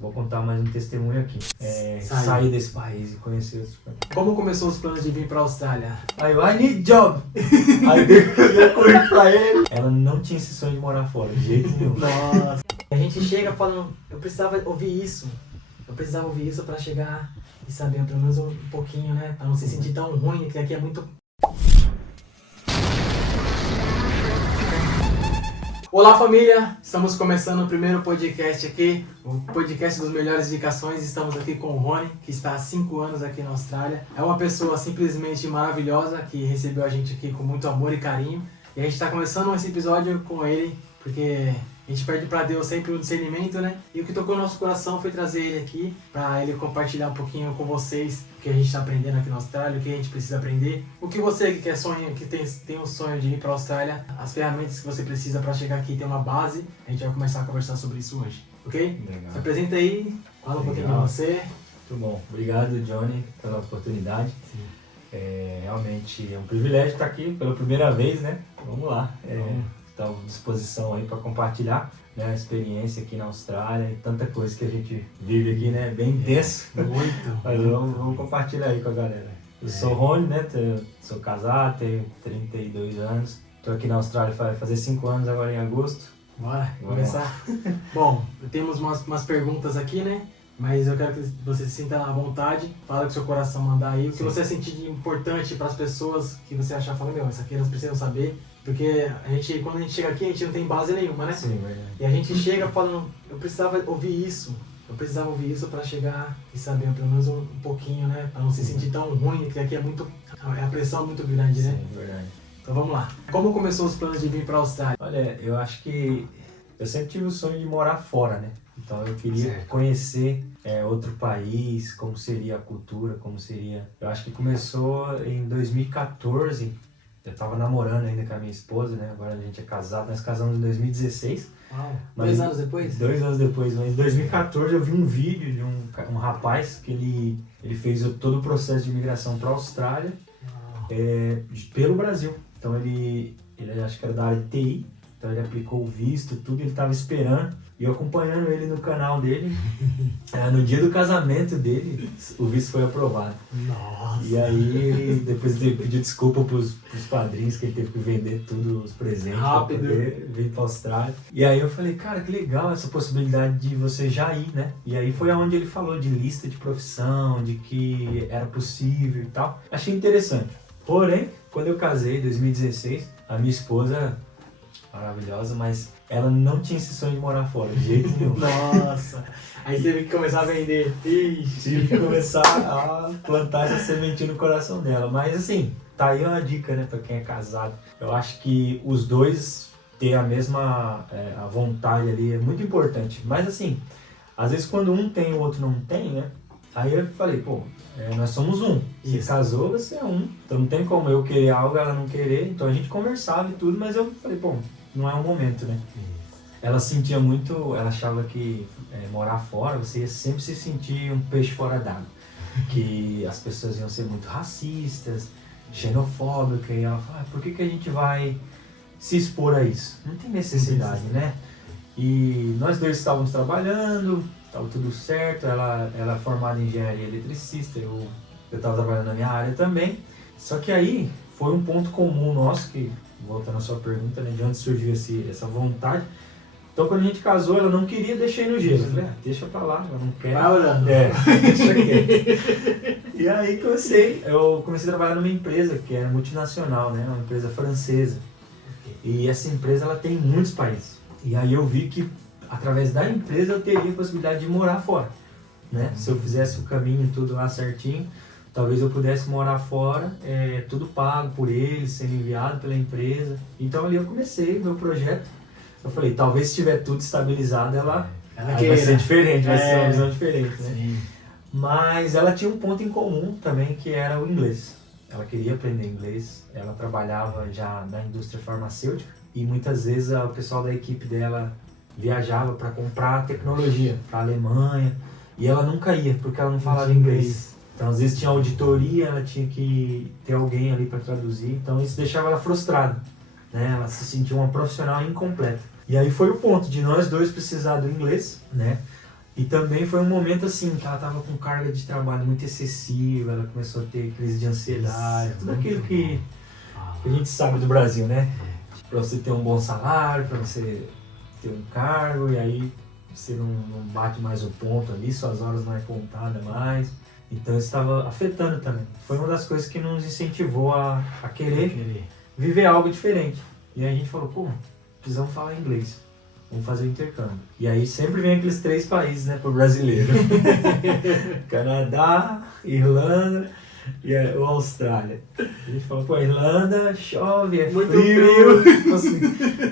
Vou contar mais um testemunho aqui. Sair desse país e conhecer outros países. Como começou os planos de vir pra Austrália? Aí eu, I need job! Aí depois eu corri pra ele. Ela não tinha esse sonho de morar fora, de jeito nenhum. Nossa. A gente chega falando, eu precisava ouvir isso. Eu precisava ouvir isso pra chegar e saber pelo menos um pouquinho, né? Pra não se sentir tão ruim, que aqui é muito... Olá família, estamos começando o primeiro podcast aqui, o podcast dos melhores indicações. Estamos aqui com o Rony, que está há 5 anos aqui na Austrália. É uma pessoa simplesmente maravilhosa, que recebeu a gente aqui com muito amor e carinho. E a gente está começando esse episódio com ele, porque a gente pede para Deus sempre o discernimento, né? E o que tocou no nosso coração foi trazer ele aqui, para ele compartilhar um pouquinho com vocês o que a gente está aprendendo aqui na Austrália, o que a gente precisa aprender. O que você que quer sonho, que tem um sonho de ir para a Austrália, as ferramentas que você precisa para chegar aqui e ter uma base, a gente vai começar a conversar sobre isso hoje, ok? Legal. Se apresenta aí, fala um pouquinho de você. Muito bom. Obrigado, Johnny, pela oportunidade. Realmente é um privilégio estar aqui pela primeira vez, né? Vamos lá. Estou à disposição aí para compartilhar, né, a experiência aqui na Austrália e tanta coisa que a gente vive aqui, né? Bem intenso. Muito. Mas vamos compartilhar aí com a galera. Eu sou o Rony, né? Sou casado, tenho 32 anos. Estou aqui na Austrália vai fazer 5 anos agora em agosto. Bora começar? Bom, temos umas perguntas aqui, né? Mas eu quero que você se sinta à vontade, fala que o seu coração mandar aí, o que você sentir de importante para as pessoas que você achar, fala, meu, isso aqui elas precisam saber, porque quando a gente chega aqui, a gente não tem base nenhuma, né? Sim, verdade. E a gente chega falando, eu precisava ouvir isso para chegar e saber pelo menos um pouquinho, né? Para não se sentir tão ruim, que aqui a pressão é muito grande, né? Sim, verdade. Então vamos lá. Como começou os planos de vir para a Austrália? Olha, eu acho que eu sempre tive o sonho de morar fora, né? Então eu queria Certo. conhecer outro país, como seria a cultura, como seria... Eu acho que começou em 2014, eu estava namorando ainda com a minha esposa, né? Agora a gente é casado, nós casamos em 2016. Uau, Mas 2 anos depois? 2 anos depois, mas em 2014 eu vi um vídeo de um rapaz que ele fez todo o processo de imigração para a Austrália pelo Brasil. Então ele acho que era da área de TI, então ele aplicou o visto, tudo, ele estava esperando. E eu acompanhando ele no canal dele, no dia do casamento dele, o visto foi aprovado. Nossa! E aí, depois ele pediu desculpa pros padrinhos, que ele teve que vender todos os presentes Rápido. pra poder vir pra Austrália. E aí eu falei, cara, que legal essa possibilidade de você já ir, né? E aí foi onde ele falou de lista de profissão, de que era possível e tal. Achei interessante. Porém, quando eu casei, em 2016, a minha esposa, maravilhosa, mas ela não tinha esse sonho de morar fora, de jeito nenhum. Nossa! Aí teve que começar a vender. Ixi. Tive que começar a plantar essa sementinha no coração dela. Mas assim, tá aí uma dica, né, pra quem é casado. Eu acho que os dois ter a mesma a vontade ali é muito importante. Mas assim, às vezes quando um tem e o outro não tem, né? Aí eu falei, pô, nós somos um. Se casou, você é um. Então não tem como eu querer algo e ela não querer. Então a gente conversava e tudo, mas eu falei, pô, não é o momento, né? Ela sentia muito, ela achava que morar fora, você ia sempre se sentir um peixe fora d'água. Que as pessoas iam ser muito racistas, xenofóbicas, e ela falava, por que a gente vai se expor a isso? Não tem necessidade, né? E nós dois estávamos trabalhando, estava tudo certo, ela é formada em engenharia eletricista, eu estava trabalhando na minha área também. Só que aí foi um ponto comum nosso, que, voltando à sua pergunta, né, de onde surgiu essa vontade. Então quando a gente casou, ela não queria deixar ir no gelo. Eu falei, deixa pra lá, ela não quer. Vai orando. Deixa quieto. E aí eu comecei a trabalhar numa empresa que era multinacional, né, uma empresa francesa. E essa empresa ela tem muitos países. E aí eu vi que através da empresa eu teria a possibilidade de morar fora, né? Se eu fizesse o caminho tudo lá certinho, talvez eu pudesse morar fora, tudo pago por eles, sendo enviado pela empresa. Então ali eu comecei o meu projeto. Eu falei, talvez se tiver tudo estabilizado, ela vai ser diferente, vai ser uma visão diferente, né? Sim. Mas ela tinha um ponto em comum também, que era o inglês. Ela queria aprender inglês, ela trabalhava já na indústria farmacêutica e muitas vezes o pessoal da equipe dela viajava para comprar tecnologia para a Alemanha e ela nunca ia porque ela não falava inglês. Então às vezes tinha auditoria, ela tinha que ter alguém ali para traduzir, então isso deixava ela frustrada, né? Ela se sentia uma profissional incompleta. E aí foi o ponto de nós dois precisar do inglês, né? E também foi um momento assim, que ela tava com carga de trabalho muito excessiva, ela começou a ter crise de ansiedade, tudo aquilo que a gente sabe do Brasil, né? Pra você ter um bom salário, pra você ter um cargo, e aí você não bate mais o ponto ali, suas horas não é contada mais. Então isso estava afetando também. Foi uma das coisas que nos incentivou a querer viver algo diferente. E aí a gente falou, pô, precisamos falar inglês, vamos fazer o intercâmbio. E aí sempre vem aqueles 3 países, né, pro brasileiro. Canadá, Irlanda e a Austrália. A gente falou, pô, a Irlanda chove, é muito frio. Tipo assim.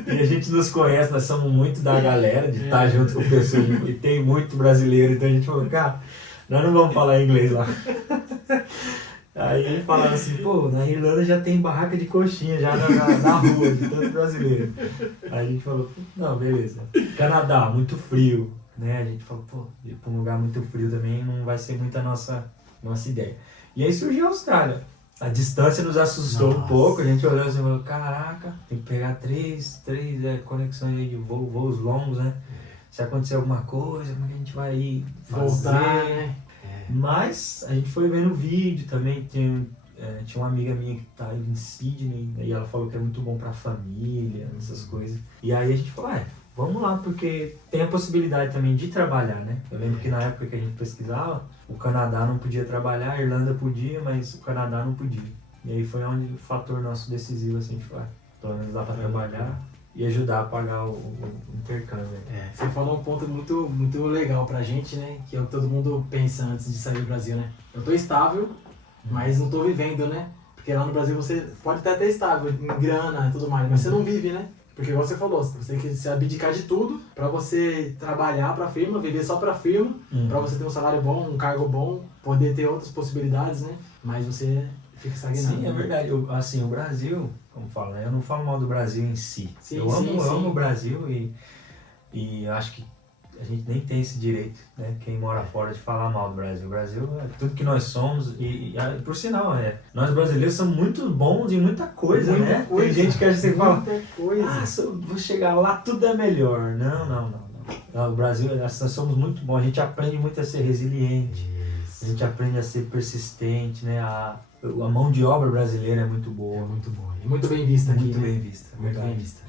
E a gente nos conhece, nós somos muito da galera, de estar junto com pessoas, e tem muito brasileiro, então a gente falou, cara, nós não vamos falar inglês lá. Aí ele falava assim, pô, na Irlanda já tem barraca de coxinha já na rua, de tanto brasileiro. Aí a gente falou, não, beleza. Canadá, muito frio, né? A gente falou, pô, ir pra um lugar muito frio também não vai ser muito a nossa ideia. E aí surgiu a Austrália. A distância nos assustou um pouco, a gente olhou assim e falou, caraca, tem que pegar três conexões aí de voos longos, né? Se acontecer alguma coisa, como é que a gente vai fazer? Voltar, né? Mas a gente foi vendo vídeo também, tinha uma amiga minha que tá em Sydney, e ela falou que é muito bom pra família, essas coisas. E aí a gente falou, vamos lá, porque tem a possibilidade também de trabalhar, né? Eu lembro que na época que a gente pesquisava, o Canadá não podia trabalhar, a Irlanda podia, mas o Canadá não podia. E aí foi onde o fator nosso decisivo, assim, a gente falou, pelo menos dá pra trabalhar e ajudar a pagar o intercâmbio. Você falou um ponto muito, muito legal pra gente, né? Que é o que todo mundo pensa antes de sair do Brasil, né? Eu tô estável, mas não tô vivendo, né? Porque lá no Brasil você pode até ter estável em grana e tudo mais, mas você não vive, né? Porque igual você falou, você tem que se abdicar de tudo pra você trabalhar pra firma, viver só pra firma, pra você ter um salário bom, um cargo bom, poder ter outras possibilidades, né? Mas você fica estagnado. Sim, é verdade. Assim, o Brasil, como fala, né? Eu não falo mal do Brasil em si. Sim, eu sim. amo o Brasil e acho que a gente nem tem esse direito, né? Quem mora fora de falar mal do Brasil. O Brasil é tudo que nós somos e por sinal, nós brasileiros somos muito bons em muita coisa, Muita né? coisa. Tem gente que a gente fala, coisa. se eu vou chegar lá, tudo é melhor. Não. O Brasil, nós somos muito bons, a gente aprende muito a ser resiliente, a gente aprende a ser persistente, né? A mão de obra brasileira é muito boa. É muito boa. E muito bem vista aqui, Muito né? bem vista. Muito verdade. bem vista.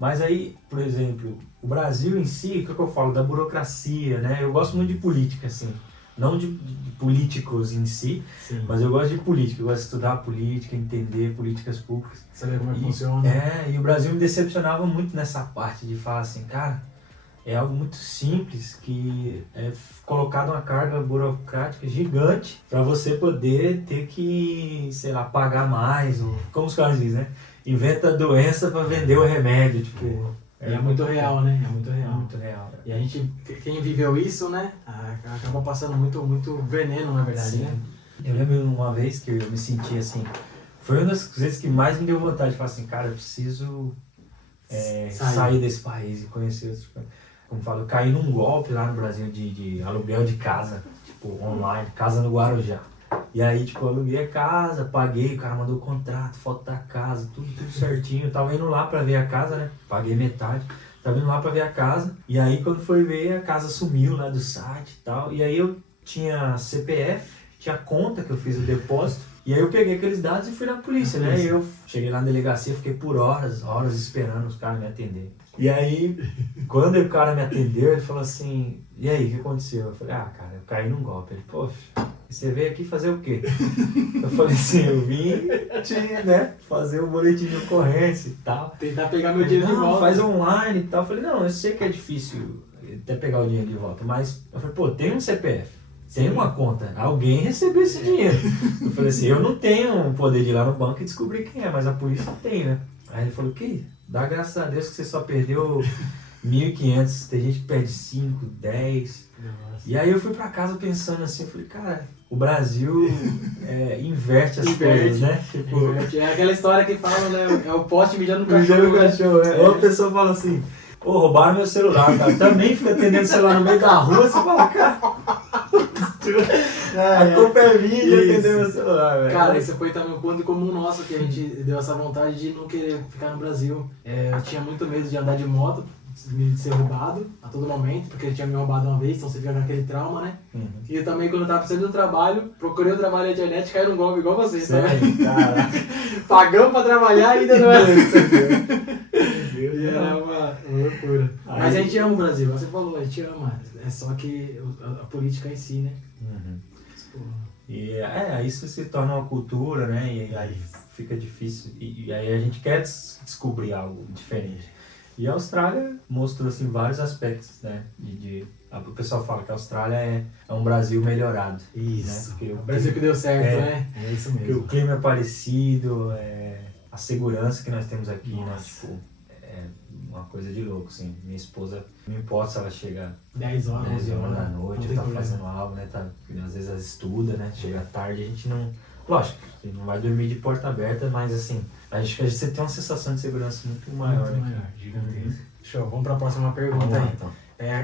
Mas aí, por exemplo, o Brasil em si, o que eu falo? Da burocracia, né? Eu gosto muito de política, assim. Não de políticos em si, Sim. mas eu gosto de política. Eu gosto de estudar política, entender políticas públicas. Saber como é que funciona. E o Brasil me decepcionava muito nessa parte de falar assim, cara, é algo muito simples que é colocado uma carga burocrática gigante para você poder ter que, sei lá, pagar mais, ou como os caras dizem, né? Inventa doença para vender o remédio, tipo... E é muito real, né? É muito real. Muito real. E a gente, quem viveu isso, né? Acaba passando muito veneno, na verdade, Sim. né? Eu lembro uma vez que eu me senti assim, foi uma das vezes que mais me deu vontade de falar assim, cara, eu preciso sair desse país e conhecer outros países. Como falo, eu caí num golpe lá no Brasil de aluguel de casa, tipo, online, casa no Guarujá. E aí, tipo, eu aluguei a casa, paguei, o cara mandou o contrato, foto da casa, tudo certinho. Eu tava indo lá pra ver a casa, né? Paguei metade. Tava indo lá pra ver a casa. E aí, quando foi ver, a casa sumiu lá do site e tal. E aí, eu tinha CPF, tinha conta que eu fiz o depósito. E aí, eu peguei aqueles dados e fui na polícia, né? E eu cheguei lá na delegacia, fiquei por horas esperando os caras me atenderem. E aí, quando o cara me atendeu, ele falou assim, e aí, o que aconteceu? Eu falei, cara, eu caí num golpe. Ele, poxa, você veio aqui fazer o quê? Eu falei assim, eu vim fazer um boletim de ocorrência e tal. Tentar pegar meu dinheiro de volta. Faz online e tal. Eu falei, não, eu sei que é difícil até pegar o dinheiro de volta, mas eu falei, pô, tem um CPF, tem uma conta, alguém recebeu esse dinheiro. Eu falei assim, eu não tenho o poder de ir lá no banco e descobrir quem é, mas a polícia tem, né? Aí ele falou, que dá graças a Deus que você só perdeu 1.500, tem gente que perde 5, 10. Nossa. E aí eu fui pra casa pensando assim, eu falei, cara, o Brasil inverte as coisas, né? Tipo, é aquela história que fala, né? É o poste mijando no cachorro. cachorro. Ou a pessoa fala assim, roubaram meu celular, cara. Também fica atendendo o celular no meio da rua, você fala, cara... a culpa é minha de atender meu celular, velho. Cara, esse foi também um ponto comum nosso, que a gente deu essa vontade de não querer ficar no Brasil. Eu tinha muito medo de andar de moto, de ser roubado a todo momento, porque ele tinha me roubado uma vez, então você fica com aquele trauma, né? E eu também, quando eu tava precisando do trabalho, procurei um trabalho na internet, caiu num golpe igual você, Sério? sabe? Caraca. Pagamos pra trabalhar e ainda não era. Meu E Deus. era uma loucura. Aí- Mas a gente ama o Brasil, você falou, a gente ama. É só que a política em si, né? Uhum. Pô, E isso se torna uma cultura, né? E aí fica difícil. E aí a gente quer descobrir algo diferente. E a Austrália mostrou assim, vários aspectos, né? O pessoal fala que a Austrália é um Brasil melhorado. Isso. Né? Porque O Brasil que deu certo, É. né? É isso Porque o mesmo. clima é parecido, a segurança que nós temos aqui, né? Nossa. Tipo, é uma coisa de louco, assim. Minha esposa, não importa se ela chega 10 horas, 11 11 horas horas da noite, não tem tá problema. fazendo algo, né? Às vezes ela estuda, né? Chega tarde, a gente não... Lógico, a gente não vai dormir de porta aberta, mas assim, acho que você tem uma sensação de segurança muito maior. Muito né? maior, gigantesco. Show, vamos pra próxima pergunta Vamos lá, aí. então.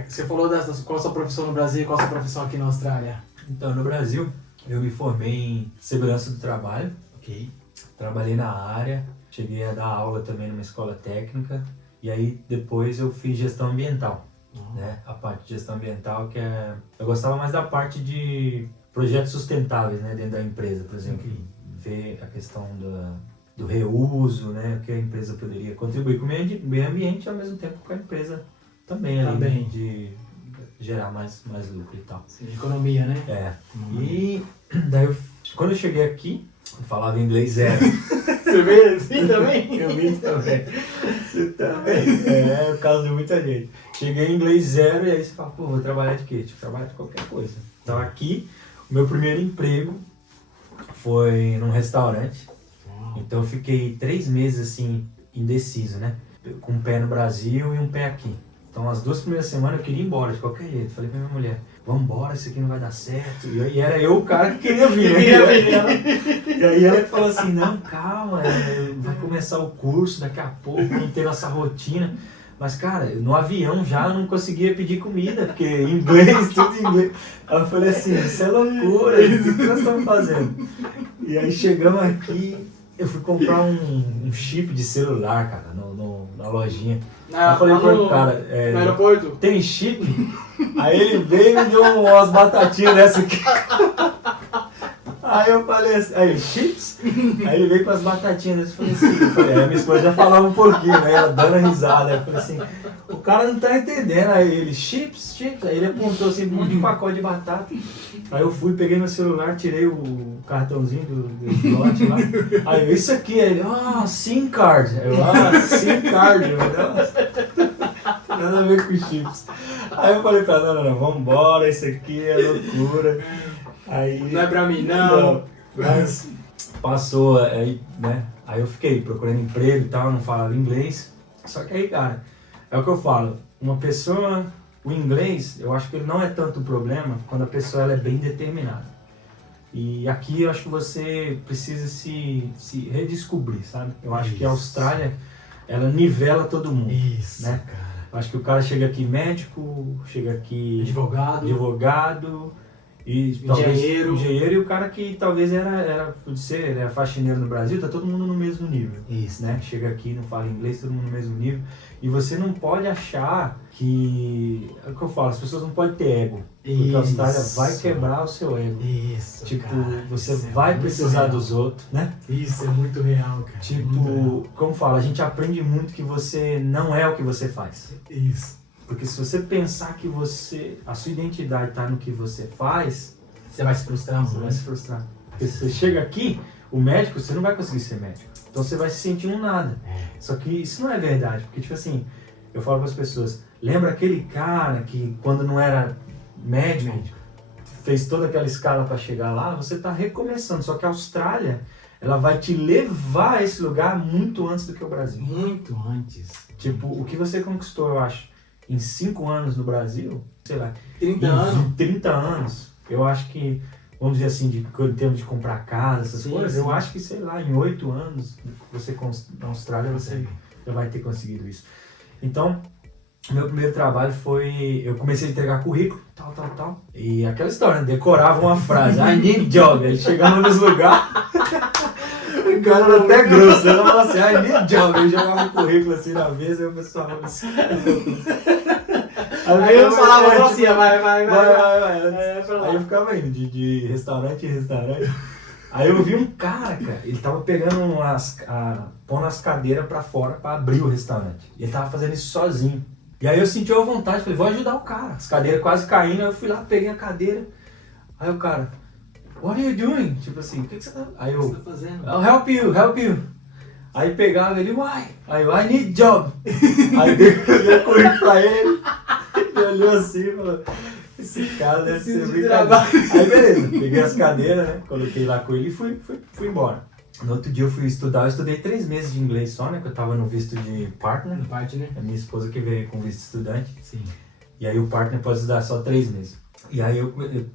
Você falou qual a sua profissão no Brasil e qual a sua profissão aqui na Austrália. Então, no Brasil, eu me formei em segurança do trabalho, Ok. trabalhei na área, cheguei a dar aula também numa escola técnica, e aí depois eu fiz gestão ambiental, né? A parte de gestão ambiental que é... Eu gostava mais da parte de projetos sustentáveis, né? Dentro da empresa, por exemplo, ver a questão do reuso, né? O que a empresa poderia contribuir com o meio ambiente e ao mesmo tempo com a empresa também, ali, Também. de gerar mais lucro e tal. Sim, economia, né? É. E daí, quando eu cheguei aqui, eu falava inglês zero. Você veio assim também? Eu vi também. Você também. É, por causa de muita gente. Cheguei em inglês zero e aí você fala, pô, vou trabalhar de quê? Tipo, trabalhar de qualquer coisa. Então aqui, o meu primeiro emprego foi num restaurante. Então eu fiquei 3 meses assim, indeciso, né? Com um pé no Brasil e um pé aqui. Então as 2 primeiras semanas eu queria ir embora de qualquer jeito. Falei pra minha mulher, vamos embora, isso aqui não vai dar certo. E era eu o cara que queria vir, né? E aí ela falou assim, não, calma, vai começar o curso daqui a pouco, vamos ter nossa rotina. Mas, cara, no avião já eu não conseguia pedir comida, porque em inglês, tudo em inglês. Aí eu falei assim, isso é loucura, o que nós estamos fazendo? E aí chegamos aqui, eu fui comprar um chip de celular, cara, na lojinha. Eu falei pro cara, no aeroporto? tem chip? Aí ele veio e me deu umas batatinhas dessa aqui. Aí eu falei assim, aí, chips? Aí ele veio com as batatinhas dessas, eu falei, minha esposa já falava um pouquinho, né, ela dando risada. Aí eu falei assim, o cara não tá entendendo. Aí ele, chips? Aí ele apontou assim, um monte de pacote de batata. Aí eu fui, peguei meu celular, tirei o cartãozinho do slot lá. Aí eu, isso aqui, aí ele, SIM card. Aí eu, SIM card, meu Deus. Nada a ver com chips. Aí eu falei pra ela, não, vambora, isso aqui é loucura. Aí, Não é pra mim, não. Mas passou, aí, né? Aí eu fiquei procurando emprego e tal, não falava inglês. Só que aí, cara, é o que eu falo, uma pessoa, o inglês, eu acho que ele não é tanto problema quando a pessoa ela é bem determinada. E aqui eu acho que você precisa se redescobrir, sabe? Eu acho que a Austrália, ela nivela todo mundo. Isso, né? cara. Eu acho que o cara chega aqui médico, chega aqui advogado e talvez engenheiro e o cara que talvez era faxineiro no Brasil, tá todo mundo no mesmo nível. Isso, né? Chega aqui, não fala inglês, todo mundo no mesmo nível. E você não pode achar que... É o que eu falo, as pessoas não podem ter ego. Porque a Austrália vai quebrar o seu ego. Isso, tipo, cara, você isso vai muito precisar real. dos outros, né? Isso é muito real, cara. Tipo, muito como fala, a gente aprende muito que você não é o que você faz. real. Isso. Porque se você pensar que a sua identidade está no que você faz, Você vai se frustrar você muito. vai se frustrar. Porque se você chega aqui, o médico, você não vai conseguir ser médico. Então você vai se sentir um nada. Só que isso não é verdade. Porque, tipo assim, eu falo para as pessoas, lembra aquele cara que quando não era médico, fez toda aquela escala para chegar lá? Você está recomeçando. Só que a Austrália, ela vai te levar a esse lugar muito antes do que o Brasil. Muito antes. Tipo, o que você conquistou, eu acho, em 5 anos no Brasil, sei lá, 30 em anos. 30 anos, eu acho que, vamos dizer assim, em termos de comprar casa, essas Sim, coisas, sim. eu acho que, sei lá, em 8 anos, na Austrália, você já vai ter conseguido isso. Então, meu primeiro trabalho foi, eu comecei a entregar currículo, tal, e aquela história, decorava uma frase, I need job, aí chegava nos lugares, o cara era até grosso, ela falou assim, ai, nem job, eu jogava o currículo assim na mesa e o pessoal falava assim. Aí eu falava só assim, vai. Aí eu ficava indo de restaurante em restaurante. Aí eu vi um cara, ele tava pegando pondo as cadeiras pra fora pra abrir o restaurante. E ele tava fazendo isso sozinho. E aí eu senti a vontade, falei, vou ajudar o cara. As cadeiras quase caindo, aí eu fui lá, peguei a cadeira. Aí o cara, what are you doing? Tipo assim, o que você tá... Aí eu, o que você tá fazendo? I'll help you. Aí pegava ele, why? Aí eu, I need job. Aí dei o currículo pra ele, ele olhou assim e falou, esse cara deve ser brincadeira. Aí beleza, peguei as cadeiras, né, coloquei lá com ele e fui embora. No outro dia eu fui estudar, eu estudei 3 meses de inglês só, né, que eu tava no visto de partner. A minha esposa que veio com visto de estudante. Sim. E aí o partner pode estudar só 3 meses. E aí eu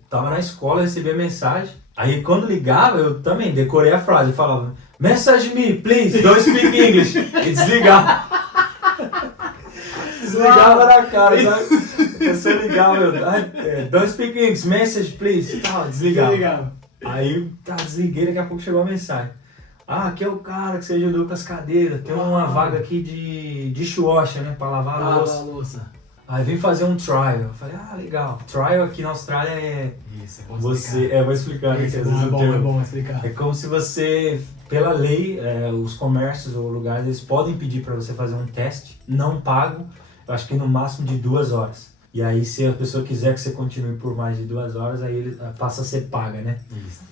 tava na escola, recebi a mensagem. Aí quando ligava, eu também decorei a frase, eu falava, message me, please, don't speak English. E desligava. Desligava na cara, sabe? Você ligava, don't speak English, message please. Desligava. Aí desliguei, daqui a pouco chegou a mensagem. Aqui é o cara que você ajudou com as cadeiras, tem uma vaga aqui de dishwasher, né, pra lavar a louça. Aí vem fazer um trial. Eu falei, legal. Trial aqui na Austrália é... Isso, vou explicar. Isso, é bom explicar. É como se você, pela lei, os comércios ou lugares, eles podem pedir para você fazer um teste, não pago, eu acho que no máximo de 2 horas. E aí, se a pessoa quiser que você continue por mais de 2 horas, aí ele passa a ser paga, né? Isso.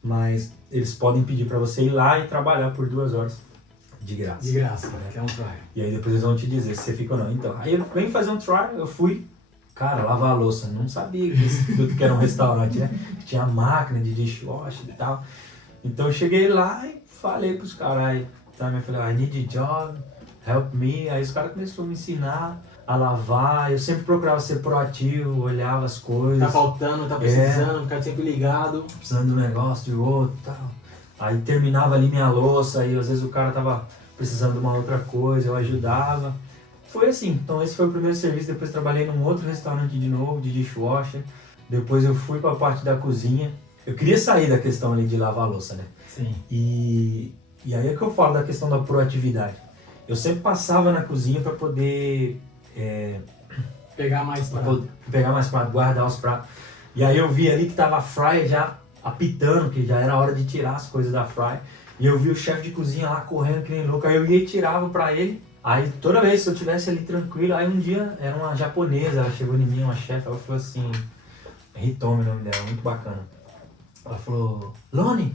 Mas eles podem pedir para você ir lá e trabalhar por 2 horas. De graça, né? Que é um trial. E aí depois eles vão te dizer se você fica ou não. Então, aí eu vim fazer um trial, eu fui, cara, lavar a louça. Não sabia tudo que era um restaurante, né? Tinha máquina de dishwasher e tal. Então eu cheguei lá e falei pros caras, aí também falei, I need a job, help me. Aí os caras começaram a me ensinar a lavar. Eu sempre procurava ser proativo, olhava as coisas. Tá faltando, tá precisando, ficar sempre ligado. Precisando de um negócio, de outro e tal. Aí terminava ali minha louça, aí às vezes o cara tava precisando de uma outra coisa, eu ajudava. Foi assim, então esse foi o primeiro serviço, depois trabalhei num outro restaurante de novo, de dishwasher. Depois eu fui pra parte da cozinha. Eu queria sair da questão ali de lavar a louça, né? Sim. E aí é que eu falo da questão da proatividade. Eu sempre passava na cozinha pra poder... pegar mais prato, guardar os pratos. E aí eu vi ali que tava a fryer já apitando, que já era hora de tirar as coisas da fryer. E eu vi o chefe de cozinha lá correndo que nem louco. Aí eu ia e tirava pra ele. Aí toda vez que eu estivesse ali tranquilo, aí um dia era uma japonesa, ela chegou em mim, uma chefe, ela falou assim, Hitomi o nome dela, muito bacana. Ela falou, Loni?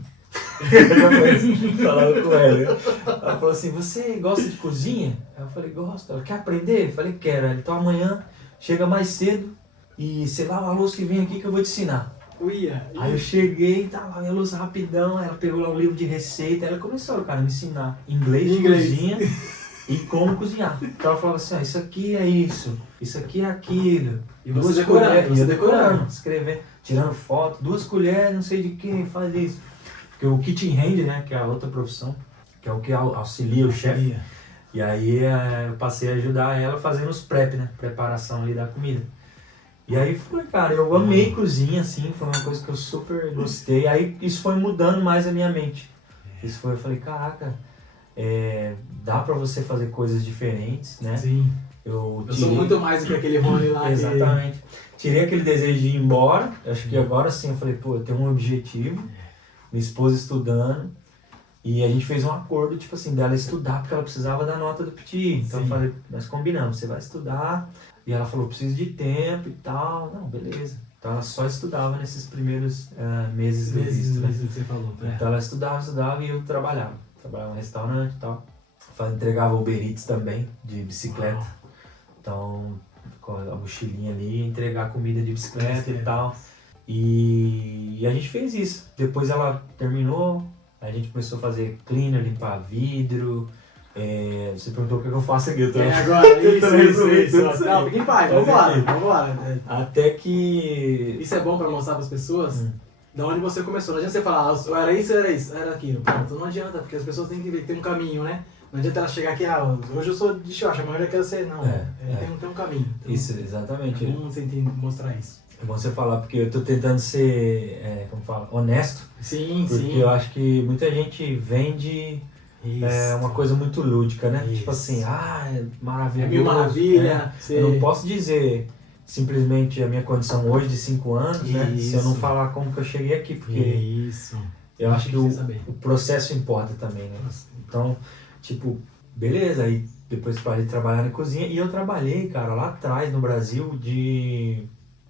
Falava com ela. Ela falou assim, você gosta de cozinha? Eu falei, gosto. Ela quer aprender? Eu falei, quero. Então amanhã chega mais cedo e você lava a louça que vem aqui que eu vou te ensinar. Aí eu cheguei, lavei a louça rapidão, ela pegou lá um livro de receita, ela começou, cara, a me ensinar inglês de cozinha e como cozinhar. Então ela falava assim, isso aqui é isso aqui é aquilo. E você decorando, escrevendo, tirando foto, 2 colheres, não sei de quem, faz isso. Porque o kitchen hand, né, que é a outra profissão, que é o que auxilia o chefe. E aí eu passei a ajudar ela fazendo os prep, né, preparação ali da comida. E aí foi, cara, eu amei cozinha, assim, foi uma coisa que eu super gostei. Aí isso foi mudando mais a minha mente. Isso foi, eu falei, caraca, dá pra você fazer coisas diferentes, né? Sim. Eu sou muito mais do que aquele Rony lá. Exatamente. Tirei aquele desejo de ir embora, acho que agora sim eu falei, pô, eu tenho um objetivo, minha esposa estudando, e a gente fez um acordo, tipo assim, dela estudar, porque ela precisava da nota do PTI. Então eu falei, nós combinamos, você vai estudar. E ela falou, preciso de tempo e tal. Não, beleza. Então ela só estudava nesses primeiros meses do visto. Que você falou, Então ela estudava e eu trabalhava. Trabalhava no restaurante e tal. Entregava Uber Eats também, de bicicleta. Uau. Então, com a mochilinha ali, entregar comida de bicicleta e tal. E a gente fez isso. Depois ela terminou, a gente começou a fazer cleaner, limpar vidro. Você perguntou o que eu faço aqui. Agora, isso. Não, fique em paz, vambora. Até que... Isso é bom pra mostrar pras pessoas de onde você começou. Não adianta você falar, era isso, era aquilo. Pronto, não adianta, porque as pessoas têm que ver que tem um caminho, né? Não adianta ela chegar aqui, hoje eu sou de Xoxa, amanhã eu já quero ser, não. Tem um caminho. Então, isso, exatamente. É bom você mostrar isso. É bom você falar, porque eu tô tentando ser, como fala, honesto. Sim, porque eu acho que muita gente vende uma coisa muito lúdica, né? Isso. Tipo assim, é maravilhoso. É mil maravilha. Eu não posso dizer simplesmente a minha condição hoje de 5 anos, né? Se eu não falar como que eu cheguei aqui, porque eu acho que o processo importa também, né? Então, tipo, beleza, aí depois parei de trabalhar na cozinha e eu trabalhei, cara, lá atrás no Brasil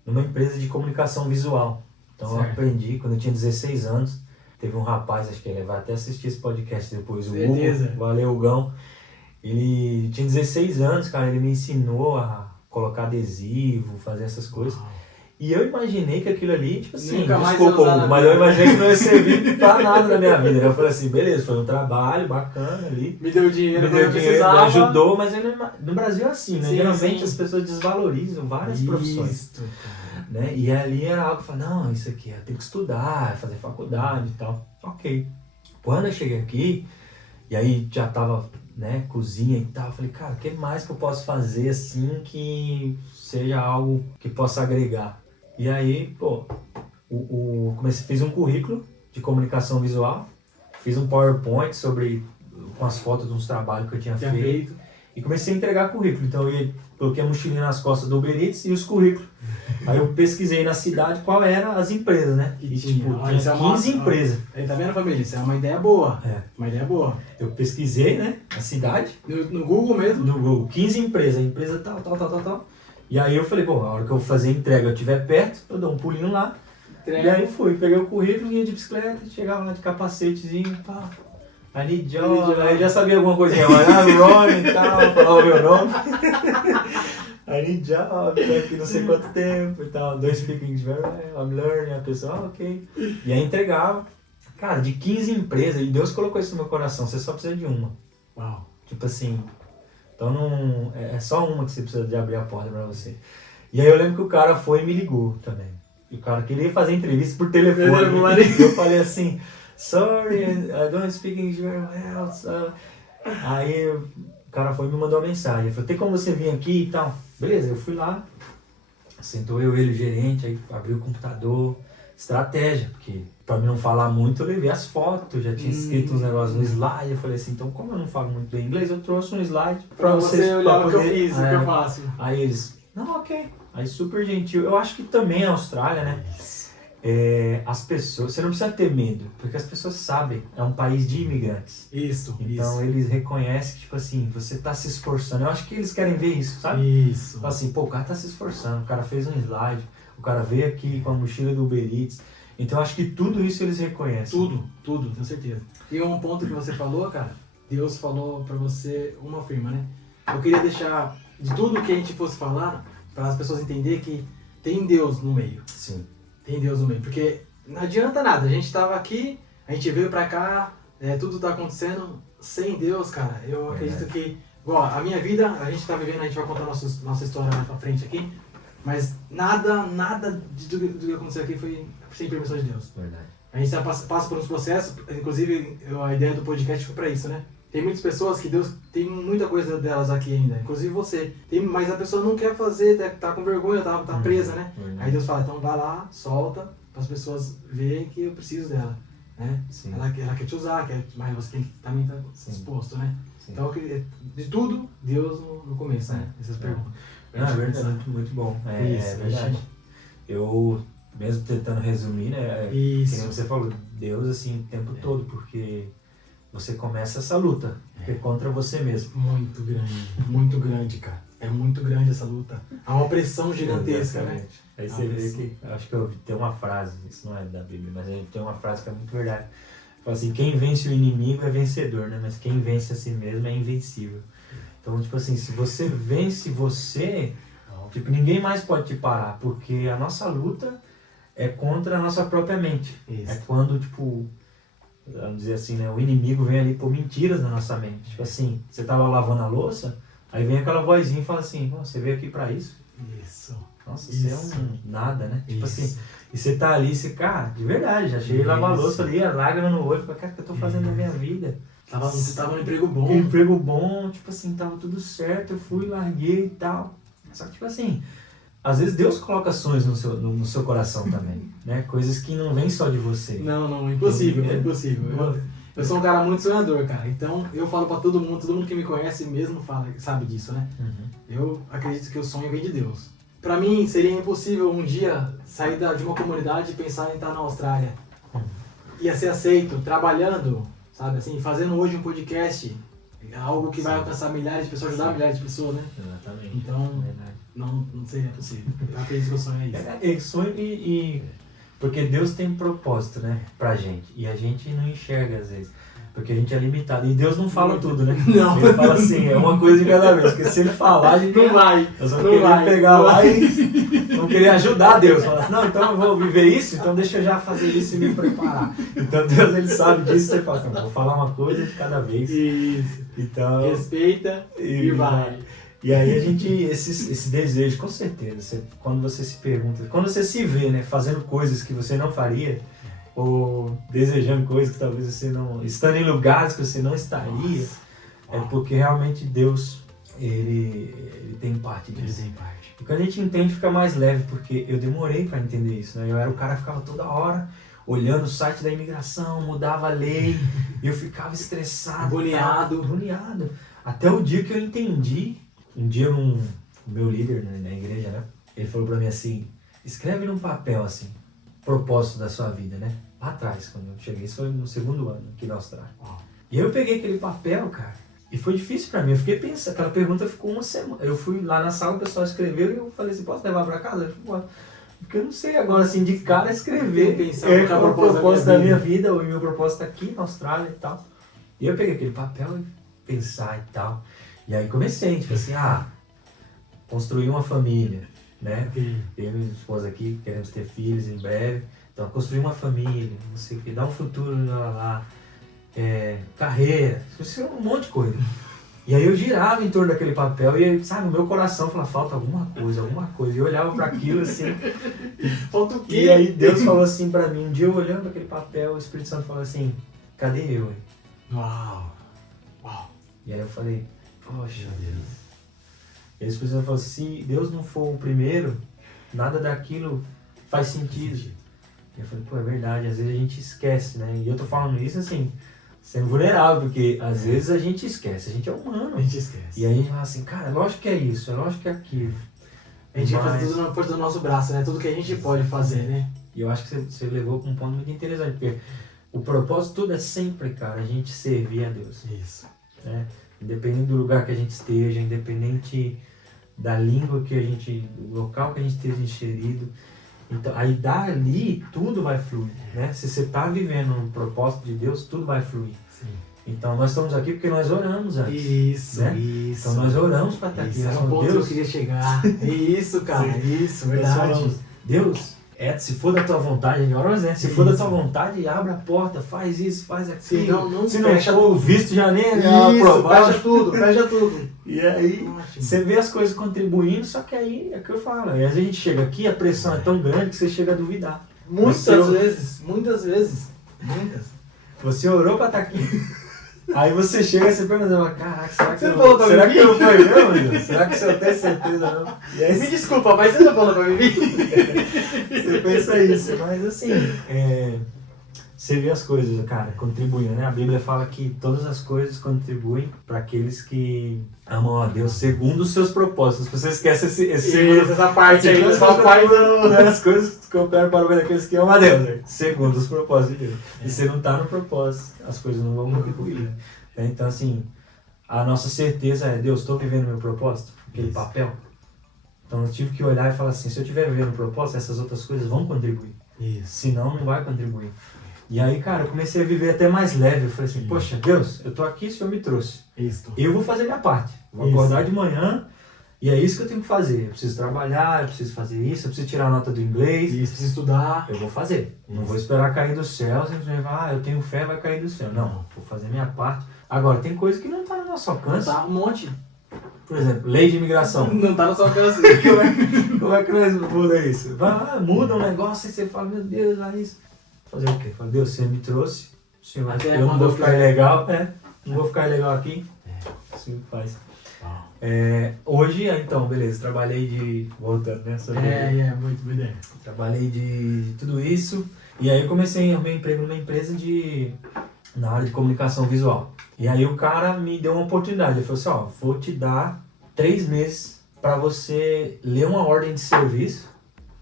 numa empresa de comunicação visual. Então eu aprendi, quando eu tinha 16 anos, teve um rapaz, acho que ele vai até assistir esse podcast depois, o Hugo, valeu Hugão, ele tinha 16 anos, cara, ele me ensinou a colocar adesivo, fazer essas coisas. E eu imaginei que aquilo ali, tipo assim, desculpa, Hugo, mas eu imaginei que não ia servir pra nada na minha vida. Eu falei assim, beleza, foi um trabalho bacana ali. Me deu dinheiro, me ajudou, mas no Brasil é assim, né? Geralmente as pessoas desvalorizam várias profissões. Né? E ali era algo que eu falei, não, isso aqui eu tenho que estudar, fazer faculdade e tal. Ok. Quando eu cheguei aqui, e aí já tava, né, cozinha e tal, eu falei, cara, o que mais que eu posso fazer assim que seja algo que possa agregar? E aí, pô, fiz um currículo de comunicação visual, fiz um PowerPoint com as fotos de uns trabalhos que eu tinha feito e comecei a entregar currículo. Então eu coloquei a mochilinha nas costas do Uber Eats e os currículos. Aí eu pesquisei na cidade qual eram as empresas, né? E tipo, tinha 15 empresas. Tá vendo, família? Isso é uma ideia boa. Uma ideia boa. Eu pesquisei, né? A cidade. No Google mesmo? No Google. 15 empresas. A empresa tal. E aí eu falei, bom, a hora que eu vou fazer a entrega, eu estiver perto, eu dou um pulinho lá. E aí peguei o currículo, ia de bicicleta, chegava lá de capacetezinho, pá. I need job. Aí já sabia alguma coisinha, Ronnie e tal, falava o meu nome. I need job, tô aqui não sei quanto tempo e tal. Don't speak English very well, I'm learning. A pessoa, ok. E aí entregava. Cara, de 15 empresas, e Deus colocou isso no meu coração, você só precisa de uma. Uau. Tipo assim, então não, é só uma que você precisa de abrir a porta pra você. E aí eu lembro que o cara foi e me ligou também. E o cara queria fazer entrevista por telefone. E eu falei assim, sorry, I don't speak English very well. So. Aí o cara foi e me mandou uma mensagem. Ele falou, tem como você vir aqui e tal? Beleza, eu fui lá, sentou ele, o gerente, aí abri o computador, estratégia, porque pra mim não falar muito, eu levei as fotos, já tinha escrito uns negócios no slide, eu falei assim, então como eu não falo muito bem inglês, eu trouxe um slide pra vocês olhar o que eu fiz, o que eu faço. Aí eles, não, ok. Aí super gentil. Eu acho que também a Austrália, né? As pessoas, você não precisa ter medo, porque as pessoas sabem, é um país de imigrantes. Então eles reconhecem que, tipo assim, você tá se esforçando. Eu acho que eles querem ver isso, sabe? Fala assim, pô, o cara tá se esforçando, o cara fez um slide, o cara veio aqui com a mochila do Uber Eats. Então eu acho que tudo isso eles reconhecem. Tudo, tenho certeza. E um ponto que você falou, cara, Deus falou pra você uma firma, né? Eu queria deixar de tudo que a gente fosse falar, para as pessoas entenderem que tem Deus no meio. Sim. Tem Deus no meio, porque não adianta nada, a gente estava aqui, a gente veio pra cá, tudo tá acontecendo sem Deus, cara. Eu acredito que, igual, a minha vida, a gente tá vivendo, a gente vai contar nossa história mais pra frente aqui, mas nada de tudo que aconteceu aqui foi sem permissão de Deus. Verdade. A gente passa por uns processos, inclusive a ideia do podcast foi pra isso, né? Tem muitas pessoas que Deus tem muita coisa delas aqui ainda, inclusive você. Mas a pessoa não quer fazer, tá com vergonha, tá presa, né? Aí Deus fala, então vai lá, solta, para as pessoas verem que eu preciso dela, né? Ela quer te usar, mas você tem que também estar disposto, né? Sim. Então, de tudo, Deus no começo, né? Essas perguntas. É verdade, muito bom. É verdade. Eu, mesmo tentando resumir, né? Isso. Como você falou, Deus assim o tempo todo, porque você começa essa luta, é contra você mesmo. Muito grande, cara. É muito grande essa luta. Há uma pressão gigantesca, né? Aí você vê que, acho que eu tem uma frase, isso não é da Bíblia, mas tem uma frase que é muito verdade. Fala assim, quem vence o inimigo é vencedor, né? Mas quem vence a si mesmo é invencível. Então, tipo assim, se você vence você, tipo, ninguém mais pode te parar, porque a nossa luta é contra a nossa própria mente. Isso. É quando, tipo, vamos dizer assim, né, o inimigo vem ali pôr mentiras na nossa mente. Tipo assim, você tá lá lavando a louça, aí vem aquela vozinha e fala assim, você veio aqui pra isso? Isso. Nossa, você é um nada, né? Tipo assim, e você tá ali, você, cara, de verdade, já cheguei a lavar a louça ali, a lágrima no olho, falei, cara, o que eu tô fazendo na minha vida? Você tava no emprego bom. Um emprego bom, tipo assim, tava tudo certo, eu fui, larguei e tal. Só que, tipo assim, às vezes Deus coloca sonhos no seu coração também, né? Coisas que não vêm só de você. Não, impossível, impossível. Eu sou um cara muito sonhador, cara. Então, eu falo pra todo mundo que me conhece mesmo sabe disso, né? Eu acredito que o sonho vem de Deus. Pra mim, seria impossível um dia sair de uma comunidade e pensar em estar na Austrália. Ia ser aceito, trabalhando, sabe, assim, fazendo hoje um podcast, algo que vai alcançar milhares de pessoas, ajudar milhares de pessoas, né? Exatamente. Então, não seria possível. Eu acredito que o sonho é isso. É sonho porque Deus tem um propósito, né, pra gente. E a gente não enxerga às vezes. Porque a gente é limitado. E Deus não fala tudo, né? Não. Ele fala assim, é uma coisa de cada vez. Porque se ele falar, a gente Não vai. nós vamos querer pegar lá e vamos querer ajudar Deus. Falar assim, não, então eu vou viver isso, então deixa eu já fazer isso e me preparar. Então Deus, ele sabe disso. Você fala assim, vou falar uma coisa de cada vez. Isso. Então, respeita e vai. E aí a gente, esse desejo, com certeza, quando você se pergunta, quando você se vê, né, fazendo coisas que você não faria, ou desejando coisas que talvez você não, estando em lugares que você não estaria, é porque realmente Deus, ele tem parte disso. Ele tem parte. E quando a gente entende, fica mais leve, porque eu demorei para entender isso, né? Eu era o cara que ficava toda hora olhando o site da imigração, mudava a lei, e eu ficava estressado. Agoniado. Até o dia que eu entendi, um dia o meu líder, né, na igreja, né? Ele falou para mim assim, escreve num papel assim, propósito da sua vida, né? Lá atrás, quando eu cheguei, isso foi no 2º ano aqui na Austrália. E aí eu peguei aquele papel, cara, e foi difícil pra mim. Eu fiquei pensando, aquela pergunta ficou uma semana. Eu fui lá na sala, o pessoal escreveu e eu falei assim, posso levar pra casa? Eu falei, porque eu não sei agora, assim, de cara escrever Pensar qual é o propósito da minha vida, ou o meu propósito aqui na Austrália e tal. E eu peguei aquele papel e pensar e tal. E aí comecei, tipo assim, construir uma família, né? Eu e minha esposa aqui queremos ter filhos em breve. Então, construir uma família, não sei o que, dar um futuro lá, carreira, um monte de coisa. E aí eu girava em torno daquele papel e, sabe, o meu coração falava, falta alguma coisa. E eu olhava para aquilo assim. Falta o quê? E aí Deus falou assim para mim, um dia eu olhando para aquele papel, o Espírito Santo falou assim, cadê eu? Uau. E aí eu falei, poxa Deus. E aí o Espírito Santo falou, se Deus não for o primeiro, nada daquilo faz sentido. Eu falei, pô, é verdade, às vezes a gente esquece, né? E eu tô falando isso assim, sendo vulnerável, porque às vezes a gente esquece, a gente é humano. A gente esquece. E aí a gente fala assim, cara, é lógico que é isso, é lógico que é aquilo. A gente vai fazer tudo na força do nosso braço, né? Tudo que a gente pode fazer, né? E eu acho que você levou para um ponto muito interessante, porque o propósito tudo é sempre, cara, a gente servir a Deus. Isso. Né? Independente do lugar que a gente esteja, independente da língua que a gente, do local que a gente esteja inserido. Então, aí dali tudo vai fluir, né? Se você está vivendo um propósito de Deus, tudo vai fluir. Sim. Então, nós estamos aqui porque nós oramos antes. Isso, né? isso. Então, nós oramos para estar aqui. Isso, era um ponto que eu queria chegar. Isso, cara, isso, verdade. Deus, se for da tua vontade, a gente ora, né? Se for da tua vontade, abre a porta, faz isso, faz aquilo. Se não fecha o visto já nem é aprovado. Fecha tudo. E aí, você vê as coisas contribuindo, só que aí é o que eu falo. E às vezes a gente chega aqui, a pressão é tão grande que você chega a duvidar. Muitas vezes. Você orou pra estar aqui. Aí você chega e você pergunta, caraca, será que você não falou pra será mim? que eu fui mesmo, Deus? Será que você não tem certeza não? E aí, Me desculpa, mas você não falou pra mim? Você pensa isso, mas assim, você vê as coisas, cara, contribuindo, né? A Bíblia fala que todas as coisas contribuem para aqueles que amam a Deus segundo os seus propósitos. Você esquece essa parte aí, só faz as coisas que cooperam para o bem daqueles que amam a Deus, né? Segundo os propósitos de Deus. E você não está no propósito, as coisas não vão contribuir. Né? Então, assim, a nossa certeza é, Deus, estou vivendo meu propósito? Aquele papel. Então, eu tive que olhar e falar assim, se eu estiver vivendo o propósito, essas outras coisas vão contribuir. Isso. Senão, não vai contribuir. E aí, cara, eu comecei a viver até mais leve. Eu falei assim, poxa, Deus, eu tô aqui, o Senhor me trouxe. Isso. Eu vou fazer minha parte. Vou acordar de manhã e é isso que eu tenho que fazer. Eu preciso trabalhar, eu preciso fazer isso, eu preciso tirar a nota do inglês. Isso, preciso estudar. Eu vou fazer. Não vou esperar cair do céu, simplesmente falar, eu tenho fé, vai cair do céu. Não, vou fazer minha parte. Agora, tem coisa que não tá no nosso alcance. Tá, um monte. Por exemplo, lei de imigração. Não tá no seu alcance. Como é que nós muda isso? Vai lá, muda um negócio e você fala, meu Deus, lá isso. Fazer o quê? Fala, Deus, você me trouxe, Senhor, eu não vou ficar ilegal, Não vou ficar legal aqui. Assim faz. Hoje, então, beleza, trabalhei de... Voltando, né? Muito boa ideia. Trabalhei de tudo isso. E aí eu comecei a arrumar emprego numa empresa na área de comunicação visual. E aí o cara me deu uma oportunidade. Ele falou assim, ó, vou te dar 3 meses para você ler uma ordem de serviço,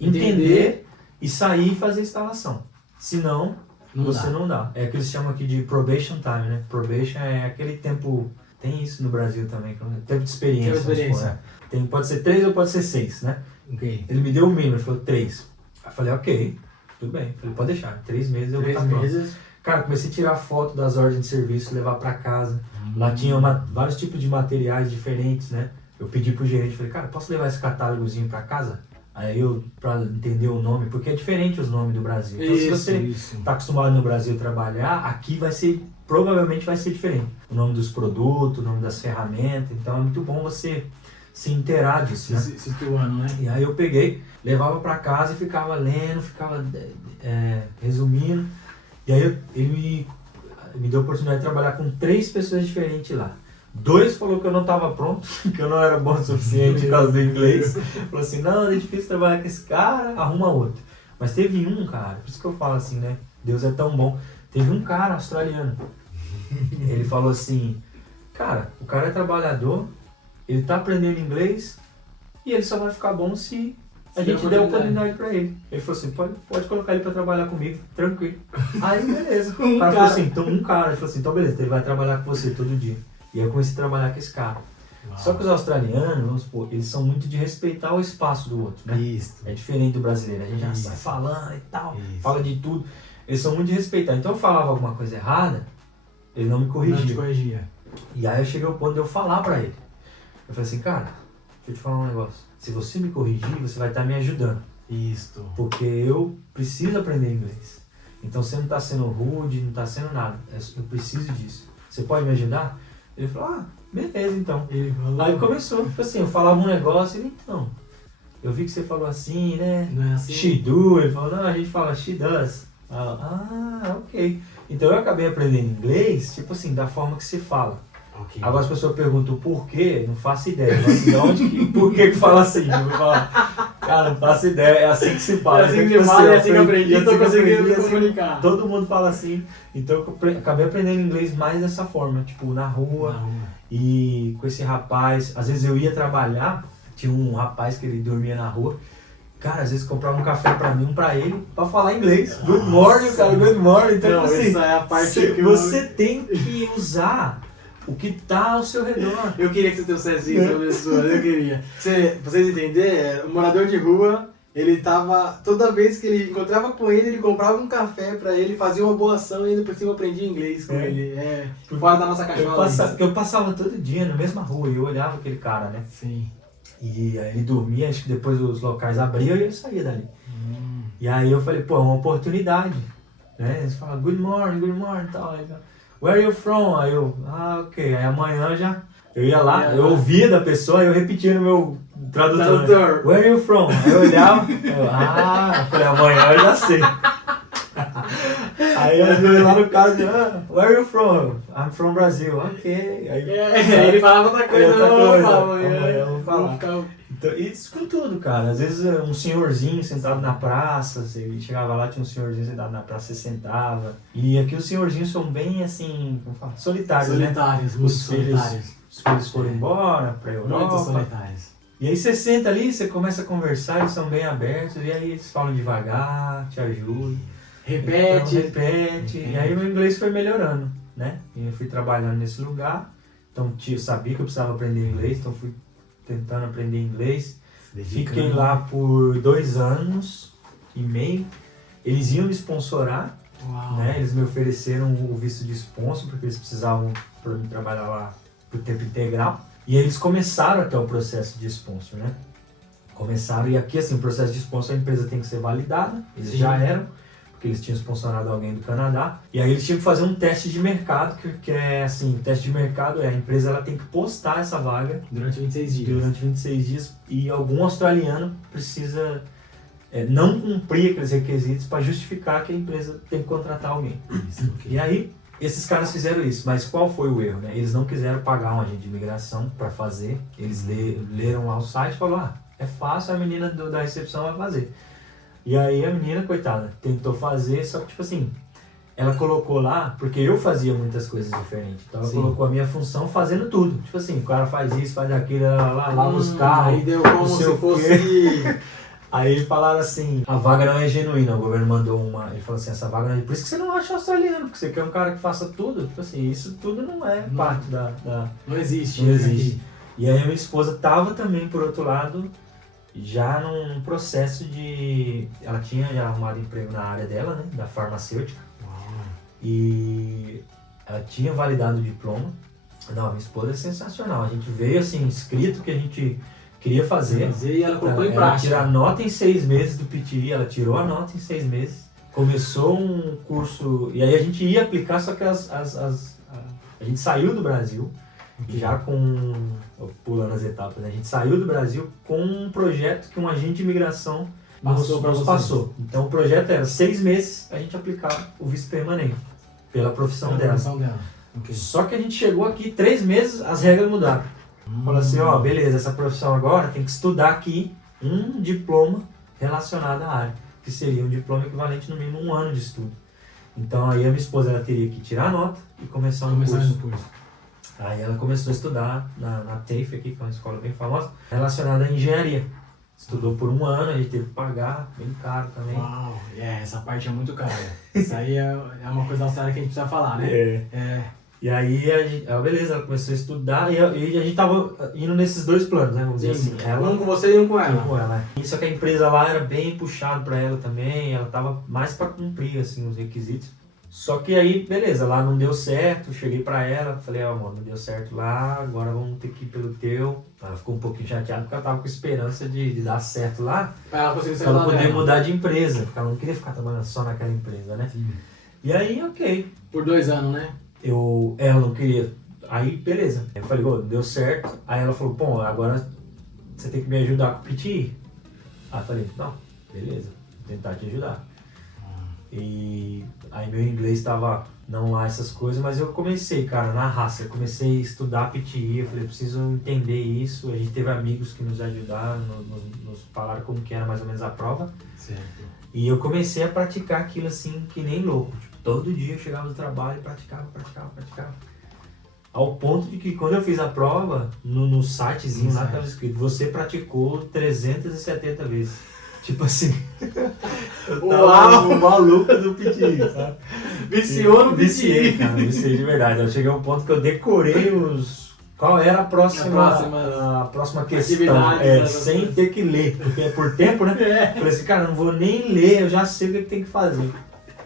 entender e sair e fazer a instalação. Senão, você não dá. É o que eles chamam aqui de probation time, né? Probation é aquele tempo... Tem isso no Brasil também, tempo de experiência. Pode ser 3 ou pode ser 6, né? Okay. Ele me deu o mínimo, ele falou 3. Aí eu falei, ok, tudo bem. Falei, pode deixar, 3 meses eu vou estar pronto. 3 meses? Cara, comecei a tirar foto das ordens de serviço, levar pra casa. Lá tinha vários tipos de materiais diferentes, né? Eu pedi pro gerente, falei, cara, posso levar esse catálogozinho pra casa? Aí eu, pra entender o nome, porque é diferente os nomes do Brasil. Então se você tá acostumado no Brasil a trabalhar, aqui provavelmente vai ser diferente. O nome dos produtos, o nome das ferramentas, então é muito bom você se inteirar disso, né? Situando, né? E aí eu peguei, levava pra casa e ficava lendo, ficava resumindo. E aí ele me deu a oportunidade de trabalhar com 3 pessoas diferentes lá. 2 falou que eu não estava pronto, que eu não era bom o suficiente por causa do inglês. Falou assim, não, é difícil trabalhar com esse cara, arruma outro. Mas teve um cara, por isso que eu falo assim, né? Deus é tão bom. Teve um cara australiano. Ele falou assim, cara, o cara é trabalhador, ele tá aprendendo inglês e ele só vai ficar bom se a gente der oportunidade pra ele. Ele falou assim, pode colocar ele pra trabalhar comigo, tranquilo. Aí, beleza. O cara falou assim, então ele falou assim, então beleza, ele vai trabalhar com você todo dia. E aí eu comecei a trabalhar com esse cara. Uau. Só que os australianos, vamos supor, eles são muito de respeitar o espaço do outro, né? Isso. É diferente do brasileiro, a gente já sai falando e tal, fala de tudo. Eles são muito de respeitar. Então eu falava alguma coisa errada, ele não me corrigia. Não te corrigia. E aí eu cheguei ao ponto de eu falar pra ele. Eu falei assim, cara, deixa eu te falar um negócio. Se você me corrigir, você vai estar me ajudando. Isso. Porque eu preciso aprender inglês. Então você não está sendo rude, não está sendo nada. Eu preciso disso. Você pode me ajudar? Ele falou, beleza então. Aí começou, tipo assim, eu falava um negócio e ele, então, eu vi que você falou assim, né? Não é assim? She do, ele falou, não, a gente fala she does. Ok. Então eu acabei aprendendo inglês, tipo assim, da forma que se fala. Okay. Agora as pessoas perguntam o porquê, não faço ideia. Por que fala assim? Eu vou falar, cara, não faço ideia, é assim que se fala. É assim que fala, é assim que eu aprendi, estou conseguindo comunicar. Todo mundo fala assim, então eu acabei aprendendo inglês mais dessa forma, tipo, na rua. E com esse rapaz, às vezes eu ia trabalhar, tinha um rapaz que ele dormia na rua, cara, às vezes comprava um café pra mim, um pra ele, pra falar inglês. Good morning, cara, good morning. Então, não, assim, essa é a parte que você tem que usar o que tá ao seu redor. Eu queria que você trouxesse isso pra pessoa, eu queria. Pra vocês entenderem, o morador de rua, ele tava, toda vez que ele encontrava com ele comprava um café pra ele, fazia uma boa ação e ainda por cima aprendia inglês com ele. Fora da nossa cachola. Eu passava todo dia na mesma rua e eu olhava aquele cara, né? Sim. E aí ele dormia, acho que depois os locais abriam e ele saía dali. E aí eu falei, pô, é uma oportunidade, né? Eles falam, good morning e tal. Where are you from? Aí eu, ok. Aí amanhã eu ia lá, eu ouvia da pessoa e eu repetia no meu tradutor. Where are you from? Aí eu olhava, eu falei, amanhã eu já sei. Aí eu ia lá no caso, where are you from? I'm from Brazil. Ok. Aí, ele falava outra coisa, amanhã eu vou falar. Então, isso com tudo, cara. Às vezes um senhorzinho sentado na praça, você chegava lá, tinha um senhorzinho sentado na praça, você sentava. E aqui os senhorzinhos são bem assim, como fala, solitários, né? Muito solitários. Os filhos foram embora pra Europa. Muito solitários. E aí você senta ali, você começa a conversar, eles são bem abertos, e aí eles falam devagar, te ajudam. Repete. Então, repete. E aí meu inglês foi melhorando, né? E eu fui trabalhando nesse lugar, então eu sabia que eu precisava aprender inglês, então fui tentando aprender inglês. Fiquei lá por 2 anos e meio. Eles iam me sponsorar, né? Eles me ofereceram o visto de sponsor, porque eles precisavam para mim trabalhar lá por tempo integral. E aí eles começaram até o processo de sponsor, né? Começaram, e aqui assim, o processo de sponsor, a empresa tem que ser validada, eles já eram, porque eles tinham sponsorado alguém do Canadá. E aí eles tinham que fazer um teste de mercado, que é assim, teste de mercado a empresa ela tem que postar essa vaga durante 26 dias. Durante 26 dias, e algum australiano precisa não cumprir aqueles requisitos para justificar que a empresa tem que contratar alguém. Isso, okay. E aí esses caras fizeram isso, mas qual foi o erro, né? Eles não quiseram pagar um agente de imigração para fazer, eles leram lá o site e falaram, é fácil, a menina da recepção vai fazer. E aí a menina, coitada, tentou fazer, só que tipo assim, ela colocou lá, porque eu fazia muitas coisas diferentes, então ela colocou a minha função fazendo tudo. Tipo assim, o cara faz isso, faz aquilo, lava os carros, aí deu como se fosse... Aí falaram assim, a vaga não é genuína, o governo mandou uma, ele falou assim, essa vaga não é, por isso que você não acha australiano, porque você quer um cara que faça tudo, tipo assim, isso tudo não é parte da... Não existe. Não existe. E aí a minha esposa tava também, por outro lado, já num processo de... Ela tinha já arrumado emprego na área dela, né, da farmacêutica. E ela tinha validado o diploma. Não, a minha esposa é sensacional. A gente veio assim, escrito que a gente queria fazer. E ela colocou em prática. Tirar nota em 6 meses do PTI, ela tirou a nota em 6 meses. Começou um curso, e aí a gente ia aplicar, só que a gente saiu do Brasil, já com, pulando as etapas, né? A gente saiu do Brasil com um projeto que um agente de imigração nos passou. Então o projeto era 6 meses a gente aplicar o visto permanente, pela profissão dela. Okay. Só que a gente chegou aqui, 3 meses, as regras mudaram. Falou assim, beleza, essa profissão agora tem que estudar aqui um diploma relacionado à área, que seria um diploma equivalente no mínimo 1 ano de estudo. Então aí a minha esposa ela teria que tirar a nota e começar um curso. Aí ela começou a estudar na TAFE aqui, que é uma escola bem famosa, relacionada à engenharia. Estudou por 1 ano, a gente teve que pagar, bem caro também. Uau, essa parte é muito cara. Isso aí é uma coisa da Austrália que a gente precisa falar, né? E aí, beleza, ela começou a estudar e a gente tava indo nesses 2 planos, né? Vamos dizer assim. Um com você e um com ela. Um com ela. Só que a empresa lá era bem puxado pra ela também, ela tava mais pra cumprir, assim, os requisitos. Só que aí, beleza, lá não deu certo, cheguei pra ela, falei, amor, não deu certo lá, agora vamos ter que ir pelo teu. Ela ficou um pouquinho chateada porque ela tava com esperança de dar certo lá, pra ela conseguir sair ela poder mudar de empresa, porque ela não queria ficar trabalhando só naquela empresa, né? Sim. E aí, ok. Por 2 anos, né? Ela não queria. Aí, beleza. Eu falei, deu certo. Aí ela falou, agora você tem que me ajudar com o PTI. Aí eu falei, não, beleza, vou tentar te ajudar. E aí meu inglês estava não lá essas coisas, mas eu comecei, cara, na raça. Eu comecei a estudar PTI, eu falei, eu preciso entender isso. A gente teve amigos que nos ajudaram, nos falaram como que era mais ou menos a prova. Certo. E eu comecei a praticar aquilo assim, que nem louco. Tipo, todo dia eu chegava do trabalho e praticava. Ao ponto de que quando eu fiz a prova, no sitezinho lá estava escrito, você praticou 370 vezes. Tipo assim, eu tava maluco do PTI, sabe? Viciou no PTI. Viciei, cara, viciei de verdade. Eu cheguei a um ponto que eu decorei qual era a próxima questão, sem ter que ler, porque é por tempo, né? Falei assim, cara, não vou nem ler, eu já sei o que tem que fazer.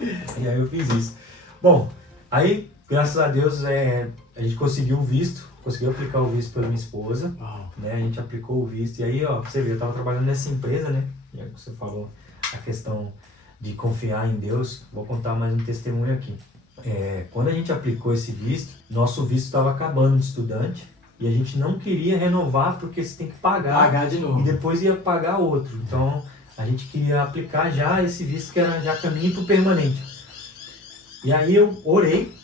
E aí eu fiz isso. Bom, aí, graças a Deus, a gente conseguiu o visto. Conseguiu aplicar o visto pela minha esposa, né? A gente aplicou o visto e aí, você vê, eu tava trabalhando nessa empresa, né? Já que você falou a questão de confiar em Deus, vou contar mais um testemunho aqui. Quando a gente aplicou esse visto, nosso visto estava acabando de estudante e a gente não queria renovar porque você tem que pagar de novo. E depois ia pagar outro. Então, a gente queria aplicar já esse visto que era já caminho para o permanente. E aí eu orei,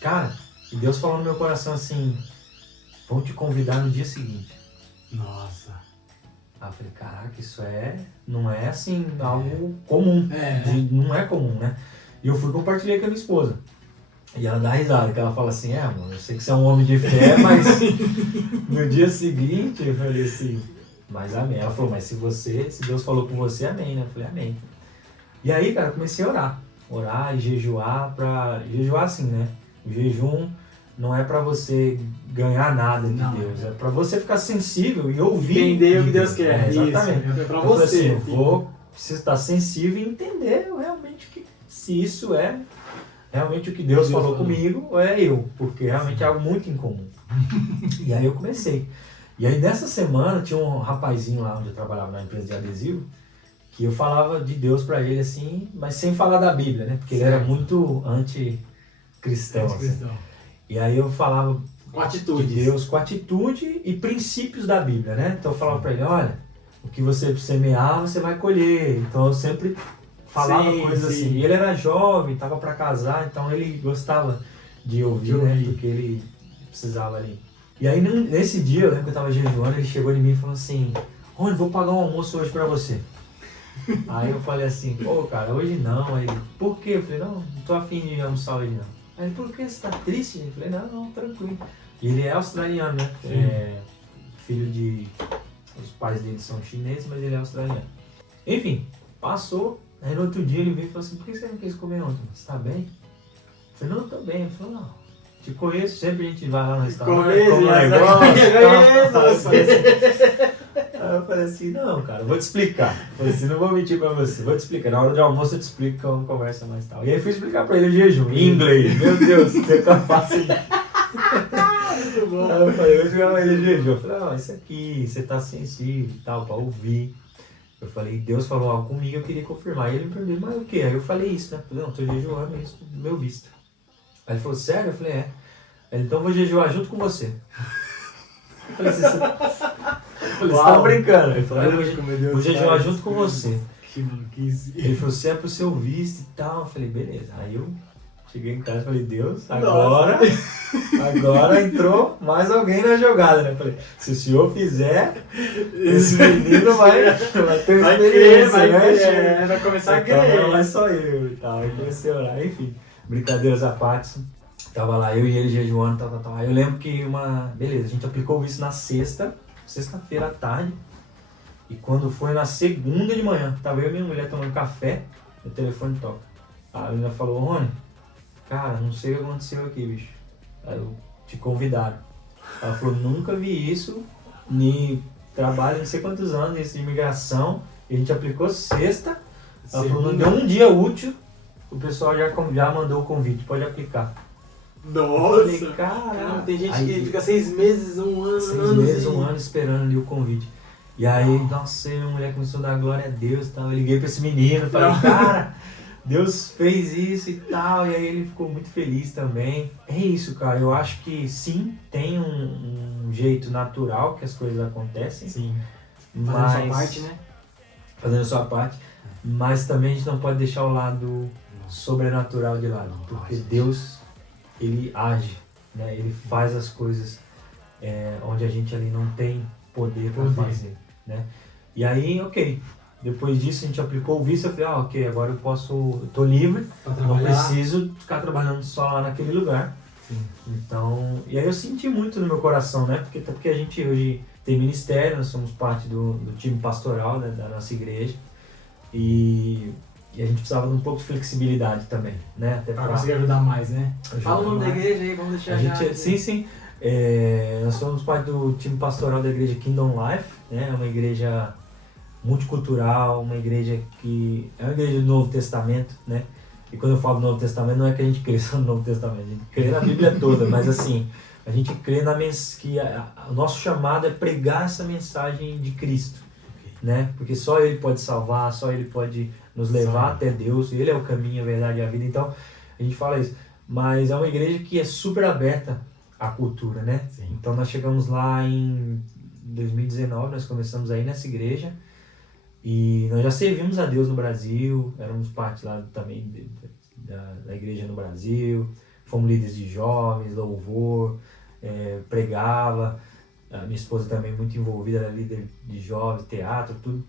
cara, e Deus falou no meu coração assim, vão te convidar no dia seguinte. Nossa. Aí eu falei, caraca, isso não é assim algo comum. Não é comum, né? E eu fui compartilhar com a minha esposa. E ela dá risada, que ela fala assim, mano, eu sei que você é um homem de fé, mas no dia seguinte eu falei assim, mas amém. Ela falou, mas se Deus falou com você, amém, né? Eu falei, amém. E aí, cara, eu comecei a orar e jejuar jejuar assim, né? O jejum não é pra você ganhar nada de Deus, é pra você ficar sensível e ouvir. Entender o que Deus quer. Exatamente. Isso, é pra você. Assim, eu preciso estar sensível e entender realmente se isso é realmente o que Deus falou comigo ou é eu, porque realmente é algo muito incomum. E aí eu comecei. E aí nessa semana tinha um rapazinho lá onde eu trabalhava na empresa de adesivo, que eu falava de Deus pra ele assim, mas sem falar da Bíblia, né? Porque ele era muito anticristão. Assim. E aí eu falava com atitude de Deus, com atitude e princípios da Bíblia, né? Então eu falava pra ele, olha, o que você semear, você vai colher. Então eu sempre falava coisas assim. E ele era jovem, estava para casar, então ele gostava de ouvir, né? Do que ele precisava ali. E aí, nesse dia, eu lembro que eu tava jejuando, ele chegou em mim e falou assim, Rony, vou pagar um almoço hoje pra você. Aí eu falei assim, pô, cara, hoje não. Aí ele, por quê? Eu falei, não tô afim de almoçar hoje não. Aí ele, por que? Você tá triste? Eu falei, não, tranquilo. E ele é australiano, né? É filho de... Os pais dele são chineses, mas ele é australiano. Enfim, passou. Aí no outro dia ele veio e falou assim, por que você não quis comer ontem? Você tá bem? Eu falei, não, tô bem. Ele falou, não, te conheço, sempre a gente vai lá no restaurante, come um negócio. Aí eu falei assim, não, cara, eu vou te explicar. Eu falei assim, não vou mentir pra você, vou te explicar. Na hora do almoço eu te explico que eu não conversa mais e tal. E aí fui explicar pra ele o jejum, em inglês. Meu Deus, você tá fácil. Muito bom. Aí eu falei, eu explicar pra ele o jejum. Eu falei, não, isso aqui, você tá sensível e tal, pra ouvir. Eu falei, Deus falou algo comigo, eu queria confirmar. E ele me perguntou, mas o quê? Aí eu falei isso, né? Eu falei, não, tô jejuando isso do meu visto. Aí ele falou, sério? Eu falei, é. Aí ele, então eu vou jejuar junto com você. Eu falei, você tá brincando. Ele falou, eu vou jejuar junto com você. Que maluquice. Ele falou, se é pro seu visto e tal. Eu falei, beleza. Aí eu cheguei em casa e falei, Deus, agora entrou mais alguém na jogada, né? Eu falei, se o senhor fizer, esse menino vai ter uma experiência, né? Vai começar a então, crer. não é só eu e tal. Aí comecei a orar, enfim. Brincadeiras à parte. Tava lá, eu e ele jejuando, tal. Aí eu lembro que beleza, a gente aplicou isso na sexta-feira à tarde. E quando foi na segunda de manhã, tava eu e minha mulher tomando café, o telefone toca. A menina falou, Rony, cara, não sei o que aconteceu aqui, bicho. Aí eu te convidaram. Ela falou, nunca vi isso, trabalho não sei quantos anos, isso de imigração. E a gente aplicou sexta. Ela falou, não deu um dia útil, o pessoal já mandou o convite, pode aplicar. Nossa! Eu falei, caramba, tem gente que fica 6 meses, um ano, 6 meses, um ano esperando ali o convite. E aí, nossa, minha mulher começou a dar glória a Deus e tal. Eu liguei pra esse menino, falei, cara, Deus fez isso e tal. E aí ele ficou muito feliz também. É isso, cara, eu acho que sim, tem um jeito natural que as coisas acontecem. Sim. Mas, fazendo sua parte, né? Fazendo a sua parte. Mas também a gente não pode deixar o lado sobrenatural de lado. Porque Deus, ele age, né? Ele faz as coisas onde a gente ali não tem poder para fazer, né? E aí, ok. Depois disso a gente aplicou o visto, eu falei, ok, agora eu tô livre, não preciso ficar trabalhando só lá naquele lugar. Sim. Então, e aí eu senti muito no meu coração, né? Porque a gente hoje tem ministério, nós somos parte do time pastoral, né, da nossa igreja. E a gente precisava de um pouco de flexibilidade também, né? Até pra conseguir ajudar mais, né? Fala o nome da igreja aí, vamos deixar já. Sim. Nós somos parte do time pastoral da igreja Kingdom Life, né? É uma igreja multicultural, uma igreja que é uma igreja do Novo Testamento, né? E quando eu falo do Novo Testamento, não é que a gente crê só no Novo Testamento, a gente crê na Bíblia toda, mas assim, a gente crê que o nosso chamado é pregar essa mensagem de Cristo, né? Porque só Ele pode salvar, só Ele pode nos levar até Deus, Ele é o caminho, a verdade e a vida. Então, a gente fala isso. Mas é uma igreja que é super aberta à cultura, né? Sim. Então, nós chegamos lá em 2019, nós começamos aí nessa igreja e nós já servimos a Deus no Brasil, éramos parte lá também da igreja no Brasil, fomos líderes de jovens, louvor, pregava. A minha esposa também muito envolvida, era líder de jovens, teatro, tudo.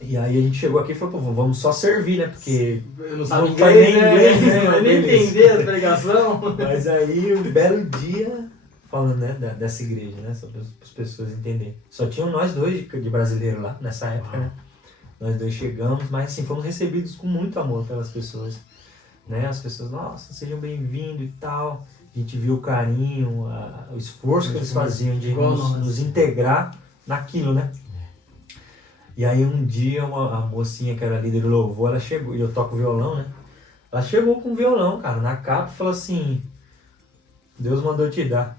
E aí a gente chegou aqui e falou, pô, vamos só servir, né? Porque eu não sabe inglês, né? Não vai nem entender a pregação. Mas aí, um belo dia, falando, né, dessa igreja, né? Só para as pessoas entenderem. Só tinham nós dois de brasileiro lá, nessa época, né? Nós dois chegamos, mas assim, fomos recebidos com muito amor pelas pessoas, né? As pessoas, nossa, sejam bem-vindos e tal. A gente viu o carinho, o esforço que eles faziam de nos integrar naquilo, né? E aí um dia a mocinha que era líder do louvor, ela chegou, e eu toco violão, né? Ela chegou com o violão, cara, na capa e falou assim, Deus mandou te dar.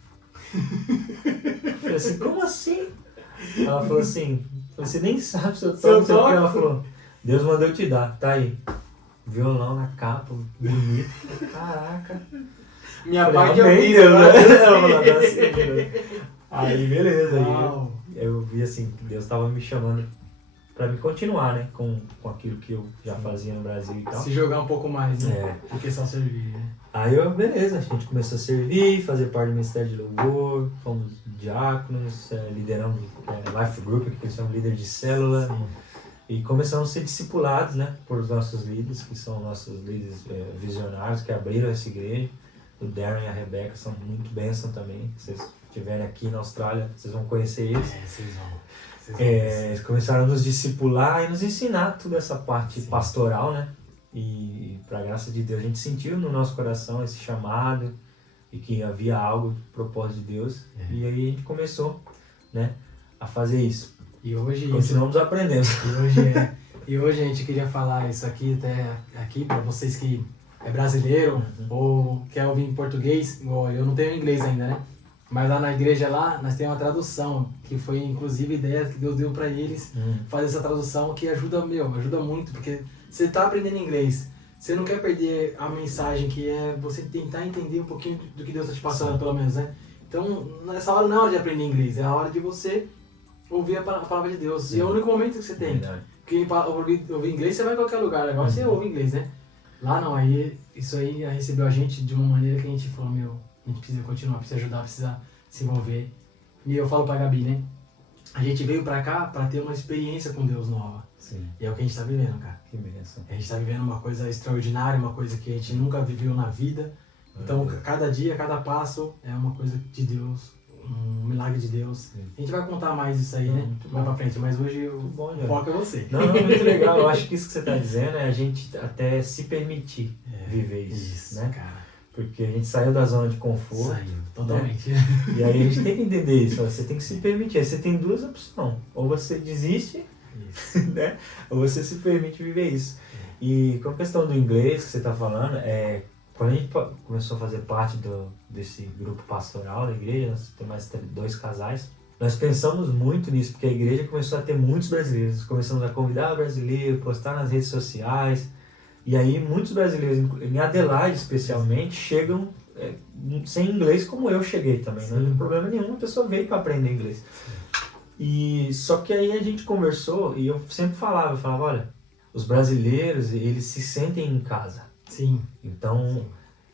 Eu falei assim, como assim? Ela falou assim, você nem sabe se eu toco. Ela falou, Deus mandou te dar, tá aí. Violão na capa, bonito. Caraca. Minha parte é horrível, né? Aí beleza, aí eu vi assim, Deus tava me chamando para me continuar, né, com aquilo que eu já fazia no Brasil e tal. Se jogar um pouco mais, né? Do que só servir, né? Aí beleza, a gente começou a servir, fazer parte do Ministério de Louvor, fomos diáconos, lideramos Life Group, que eles chamam líder de célula. Sim. E começamos a ser discipulados, né, por nossos líderes, que são nossos líderes visionários, que abriram essa igreja. O Darren e a Rebecca são muito bênção também. Se vocês estiverem aqui na Austrália, vocês vão conhecer eles. Vocês vão. Eles começaram a nos discipular e nos ensinar toda essa parte pastoral, né? E para graça de Deus, a gente sentiu no nosso coração esse chamado e que havia algo, propósito de Deus. E aí a gente começou, né, a fazer isso. E hoje continuamos aprendendo. E hoje a gente queria falar isso aqui até aqui para vocês que é brasileiro ou quer ouvir em português. Eu não tenho inglês ainda, né? Mas lá na igreja lá, nós temos uma tradução, que foi inclusive a ideia que Deus deu para eles fazer essa tradução, que ajuda muito, porque você tá aprendendo inglês, você não quer perder a mensagem, que é você tentar entender um pouquinho do que Deus está te passando, pelo menos, né? Então, nessa hora não é hora de aprender inglês, é a hora de você ouvir a palavra de Deus. E é o único momento que você tem. Porque ouvir inglês, você vai em qualquer lugar, agora você ouve inglês, né? Lá não, aí isso aí recebeu a gente de uma maneira que a gente falou, a gente precisa continuar, precisa ajudar, precisa se envolver. E eu falo pra Gabi, né? A gente veio pra cá pra ter uma experiência com Deus nova. Sim. E é o que a gente tá vivendo, cara. Que bênção. A gente tá vivendo uma coisa extraordinária, uma coisa que a gente nunca viveu na vida. Então, cada dia, cada passo é uma coisa de Deus, um milagre de Deus. Sim. A gente vai contar mais isso aí, né? Mais pra frente, mas hoje o foco é você. Não, muito legal. Eu acho que isso que você tá dizendo é a gente até se permitir viver isso, né? Cara. Porque a gente saiu da zona de conforto. Saiu, totalmente. Né? E aí a gente tem que entender isso, você tem que se permitir. Aí você tem duas opções, ou você desiste, né? Ou você se permite viver isso. E com a questão do inglês que você está falando, quando a gente começou a fazer parte desse grupo pastoral da igreja, nós temos mais 2 casais, nós pensamos muito nisso, porque a igreja começou a ter muitos brasileiros, começamos a convidar brasileiros, postar nas redes sociais. E aí muitos brasileiros, em Adelaide especialmente, chegam sem inglês, como eu cheguei também. Não tem problema nenhum, a pessoa veio para aprender inglês. E só que aí a gente conversou e eu sempre falava, olha, os brasileiros, eles se sentem em casa. Sim. Então,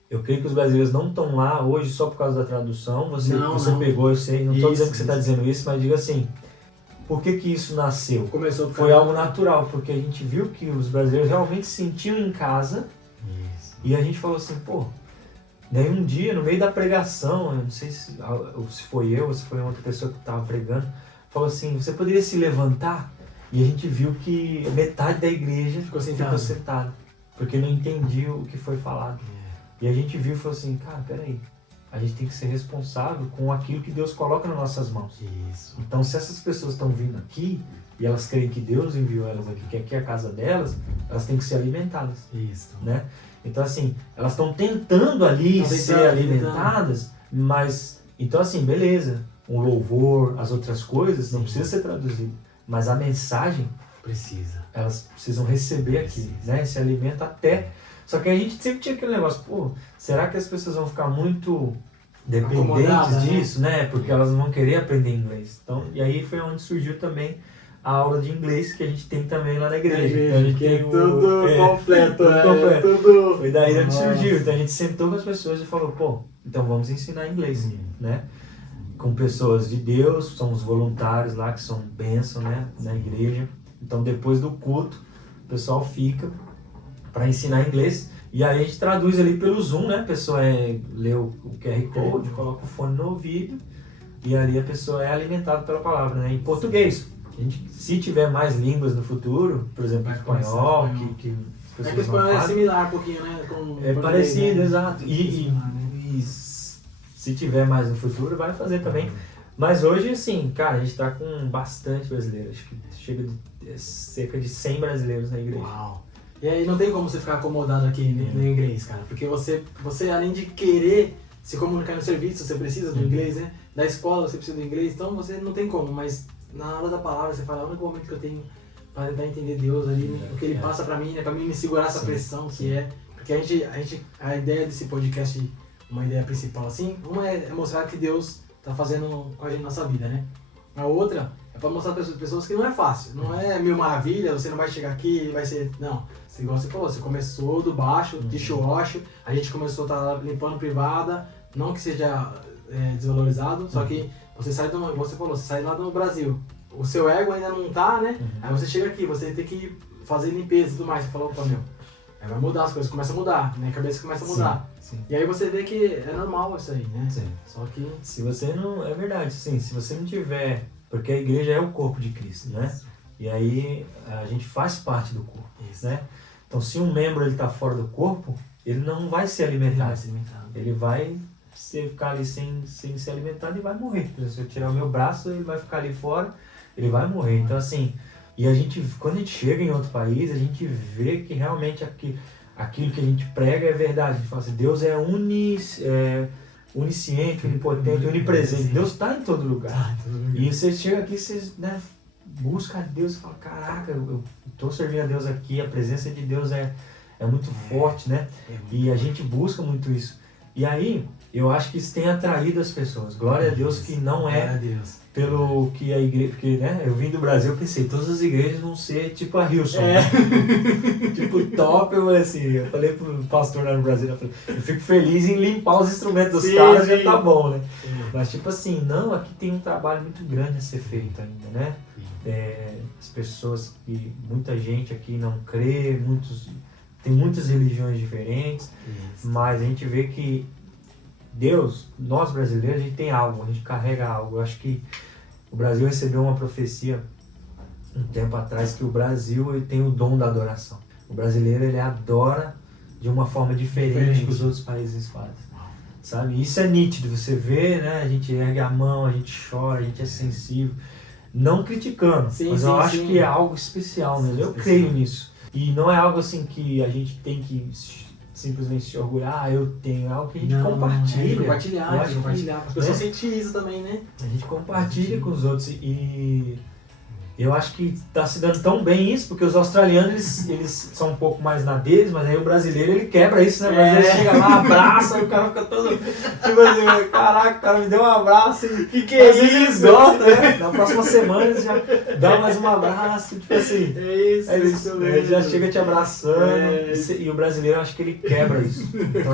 eu creio que os brasileiros não estão lá hoje só por causa da tradução. Você pegou, eu sei, não estou dizendo que você está dizendo isso, mas diga assim, por que isso nasceu? Foi algo natural, porque a gente viu que os brasileiros realmente se sentiam em casa. E a gente falou assim, daí um dia, no meio da pregação, eu não sei se foi eu ou se foi outra pessoa que estava pregando, falou assim, você poderia se levantar? E a gente viu que metade da igreja ficou sentada, porque não entendia o que foi falado. E a gente viu e falou assim, cara, peraí, a gente tem que ser responsável com aquilo que Deus coloca nas nossas mãos. Isso. Então, se essas pessoas estão vindo aqui e elas creem que Deus enviou elas aqui, que aqui é a casa delas, elas têm que ser alimentadas. Isso. Né? Então, assim, elas estão tentando ali ser alimentadas, mas... Então, assim, beleza, o louvor, as outras coisas, não precisa ser traduzido, mas a mensagem... Elas precisam receber aqui, né? Esse alimento até... Só que a gente sempre tinha aquele negócio, será que as pessoas vão ficar muito dependentes disso, né? Porque elas não vão querer aprender inglês. Então, e aí foi onde surgiu também a aula de inglês que a gente tem também lá na igreja. Então, a gente tem tudo completo, tudo. Foi daí onde surgiu. Então a gente sentou com as pessoas e falou, então vamos ensinar inglês, né? Com pessoas de Deus, são os voluntários lá que são bênção, né? Na igreja. Então depois do culto, o pessoal fica para ensinar inglês, e aí a gente traduz ali pelo Zoom, né? A pessoa lê o QR Code, coloca o fone no ouvido, e ali a pessoa é alimentada pela palavra, né? Em português. A gente, se tiver mais línguas no futuro, por exemplo, espanhol, que as pessoas que o espanhol é similar um pouquinho, né? Com parecido, né? Exato. E se tiver mais no futuro, vai fazer também. Mas hoje, assim, cara, a gente tá com bastante brasileiros. Acho que chega de cerca de 100 brasileiros na igreja. Uau! E aí não tem como você ficar acomodado aqui no inglês, cara. Porque você além de querer se comunicar no serviço, você precisa do inglês, né? Da escola você precisa do inglês, então você não tem como. Mas na hora da palavra você fala, o único momento que eu tenho para tentar entender Deus ali, né? O que Ele passa para mim, né? Para mim me segurar essa pressão que é... Porque a ideia desse podcast, uma ideia principal assim, uma é mostrar que Deus tá fazendo com a gente nossa vida, né? A outra É pra mostrar para as pessoas que não é fácil. Não é mil maravilha, você não vai chegar aqui e vai ser... Não. Igual você falou, você começou do baixo, de xoxo, a gente começou a estar limpando privada, não que seja desvalorizado, só que você sai você falou, você sai lá do Brasil. O seu ego ainda não tá, né? Aí você chega aqui, você tem que fazer limpeza e tudo mais. Você falou, opa, meu, aí vai mudar, as coisas começam a mudar, minha cabeça começa a mudar. Sim. E aí você vê que é normal isso aí, né? Sim. Só que... Se você não... É verdade, sim. Se você não tiver... Porque a igreja é o corpo de Cristo, né? E aí a gente faz parte do corpo, né? Então se um membro ele tá fora do corpo, ele não vai ser alimentado. Ele vai ficar ali sem ser alimentado e vai morrer. Por exemplo, se eu tirar o meu braço, ele vai ficar ali fora, ele vai morrer. Então assim, e a gente, quando a gente chega em outro país, a gente vê que realmente aquilo que a gente prega é verdade. A gente fala assim, Deus é onisciente, onipotente, onipresente. Deus está em todo lugar. E você chega aqui, você busca a Deus e fala, caraca, eu estou servindo a Deus aqui, a presença de Deus é muito forte, né? E a gente busca muito isso. E aí, eu acho que isso tem atraído as pessoas. Glória a Deus que não é pelo que a igreja... Porque, né, eu vim do Brasil, eu pensei, todas as igrejas vão ser tipo a Hillsong. Tipo top, eu falei pro pastor lá no Brasil, eu fico feliz em limpar os instrumentos dos caras, já tá bom, né? Mas tipo assim, não, aqui tem um trabalho muito grande a ser feito ainda, né? As pessoas, muita gente aqui não crê, tem muitas religiões diferentes, mas a gente vê que Deus, nós brasileiros, a gente tem algo, a gente carrega algo. Eu acho que o Brasil recebeu uma profecia um tempo atrás que o Brasil ele tem o dom da adoração. O brasileiro ele adora de uma forma diferente que os outros países fazem, sabe? Isso é nítido, você vê, né? A gente ergue a mão, a gente chora, a gente é sensível, não criticando, mas eu acho que é algo especial mesmo. Eu creio nisso. E não é algo assim que a gente tem que simplesmente se orgulhar, eu tenho, é algo que a gente compartilha. Compartilhar. As pessoas sentem isso também, né? A gente compartilha com os outros e eu acho que está se dando tão bem isso, porque os australianos, eles são um pouco mais na deles, mas aí o brasileiro, ele quebra isso, né? O brasileiro chega lá, abraça, e o cara fica todo... Tipo assim, caraca, o cara me deu um abraço. Que é isso? Eles gostam, né? Na próxima semana eles já dão mais um abraço, tipo assim. É isso mesmo. Ele já chega te abraçando, e o brasileiro, eu acho que ele quebra isso. Então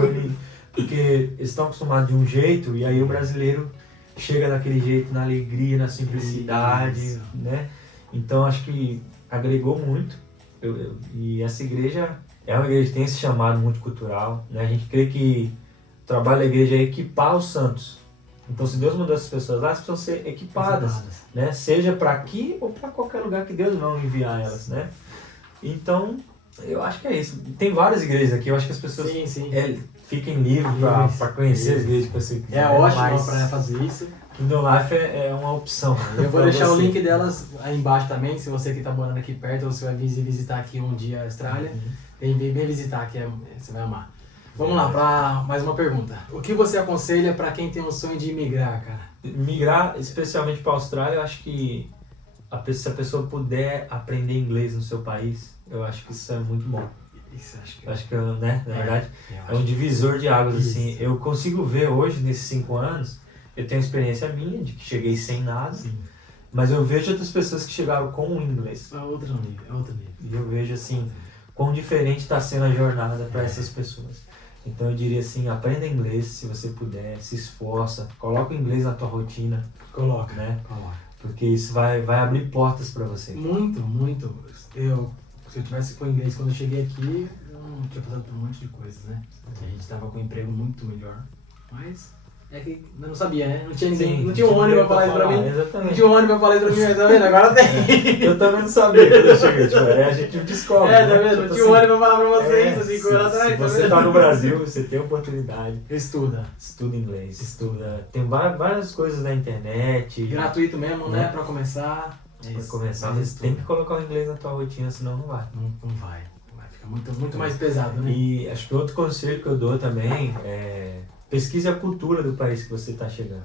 porque eles estão acostumados de um jeito, e aí o brasileiro chega daquele jeito, na alegria, na simplicidade, né? Então acho que agregou muito, e essa igreja é uma igreja que tem esse chamado multicultural, né? A gente crê que o trabalho da igreja é equipar os santos. Então se Deus mandou essas pessoas lá, elas precisam ser equipadas, né? Seja para aqui ou para qualquer lugar que Deus vai enviar elas, né? Então eu acho que é isso. Tem várias igrejas aqui, eu acho que as pessoas fiquem livres para conhecer as igrejas que você quiser. É ótimo para fazer isso. Kingdom Life é uma opção. Eu vou deixar o link delas aí embaixo também, se você que está morando aqui perto ou se vai visitar aqui um dia a Austrália, vem visitar, que você vai amar. Vamos lá, para mais uma pergunta. O que você aconselha para quem tem um sonho de imigrar, cara? Migrar, especialmente para a Austrália, eu acho que se a pessoa puder aprender inglês no seu país, eu acho que isso é muito bom. Acho que né, na verdade, é um divisor de águas, assim. Eu consigo ver hoje, nesses 5 anos, eu tenho experiência minha, de que cheguei sem nada, mas eu vejo outras pessoas que chegaram com o inglês. É outro nível. E eu vejo, assim, quão diferente está sendo a jornada para essas pessoas. Então eu diria assim, aprenda inglês se você puder, se esforça, coloca o inglês na tua rotina. Coloca. Porque isso vai abrir portas para você. Muito. Se eu tivesse com inglês quando eu cheguei aqui, eu não tinha passado por um monte de coisas, né? A gente tava com um emprego muito melhor, mas... É que eu não sabia, né? Não tinha ninguém, não tinha um ônibus pra falar isso pra mim. Exatamente. Não tinha um ônibus pra falar isso pra mim, mas tá vendo? Agora tem. Eu também não sabia quando eu cheguei, tipo, a gente descobre. Tá vendo? Não tinha um ônibus pra falar pra vocês, assim, com atrás, se você tá no Brasil, você tem oportunidade. Estuda inglês, Tem várias coisas na internet. Gratuito mesmo, né? Pra começar. Pra começar, mas tem que colocar o inglês na tua rotina, senão não vai. Não vai. Vai ficar muito mais pesado, né? E acho que outro conselho que eu dou também é... Pesquise a cultura do país que você está chegando,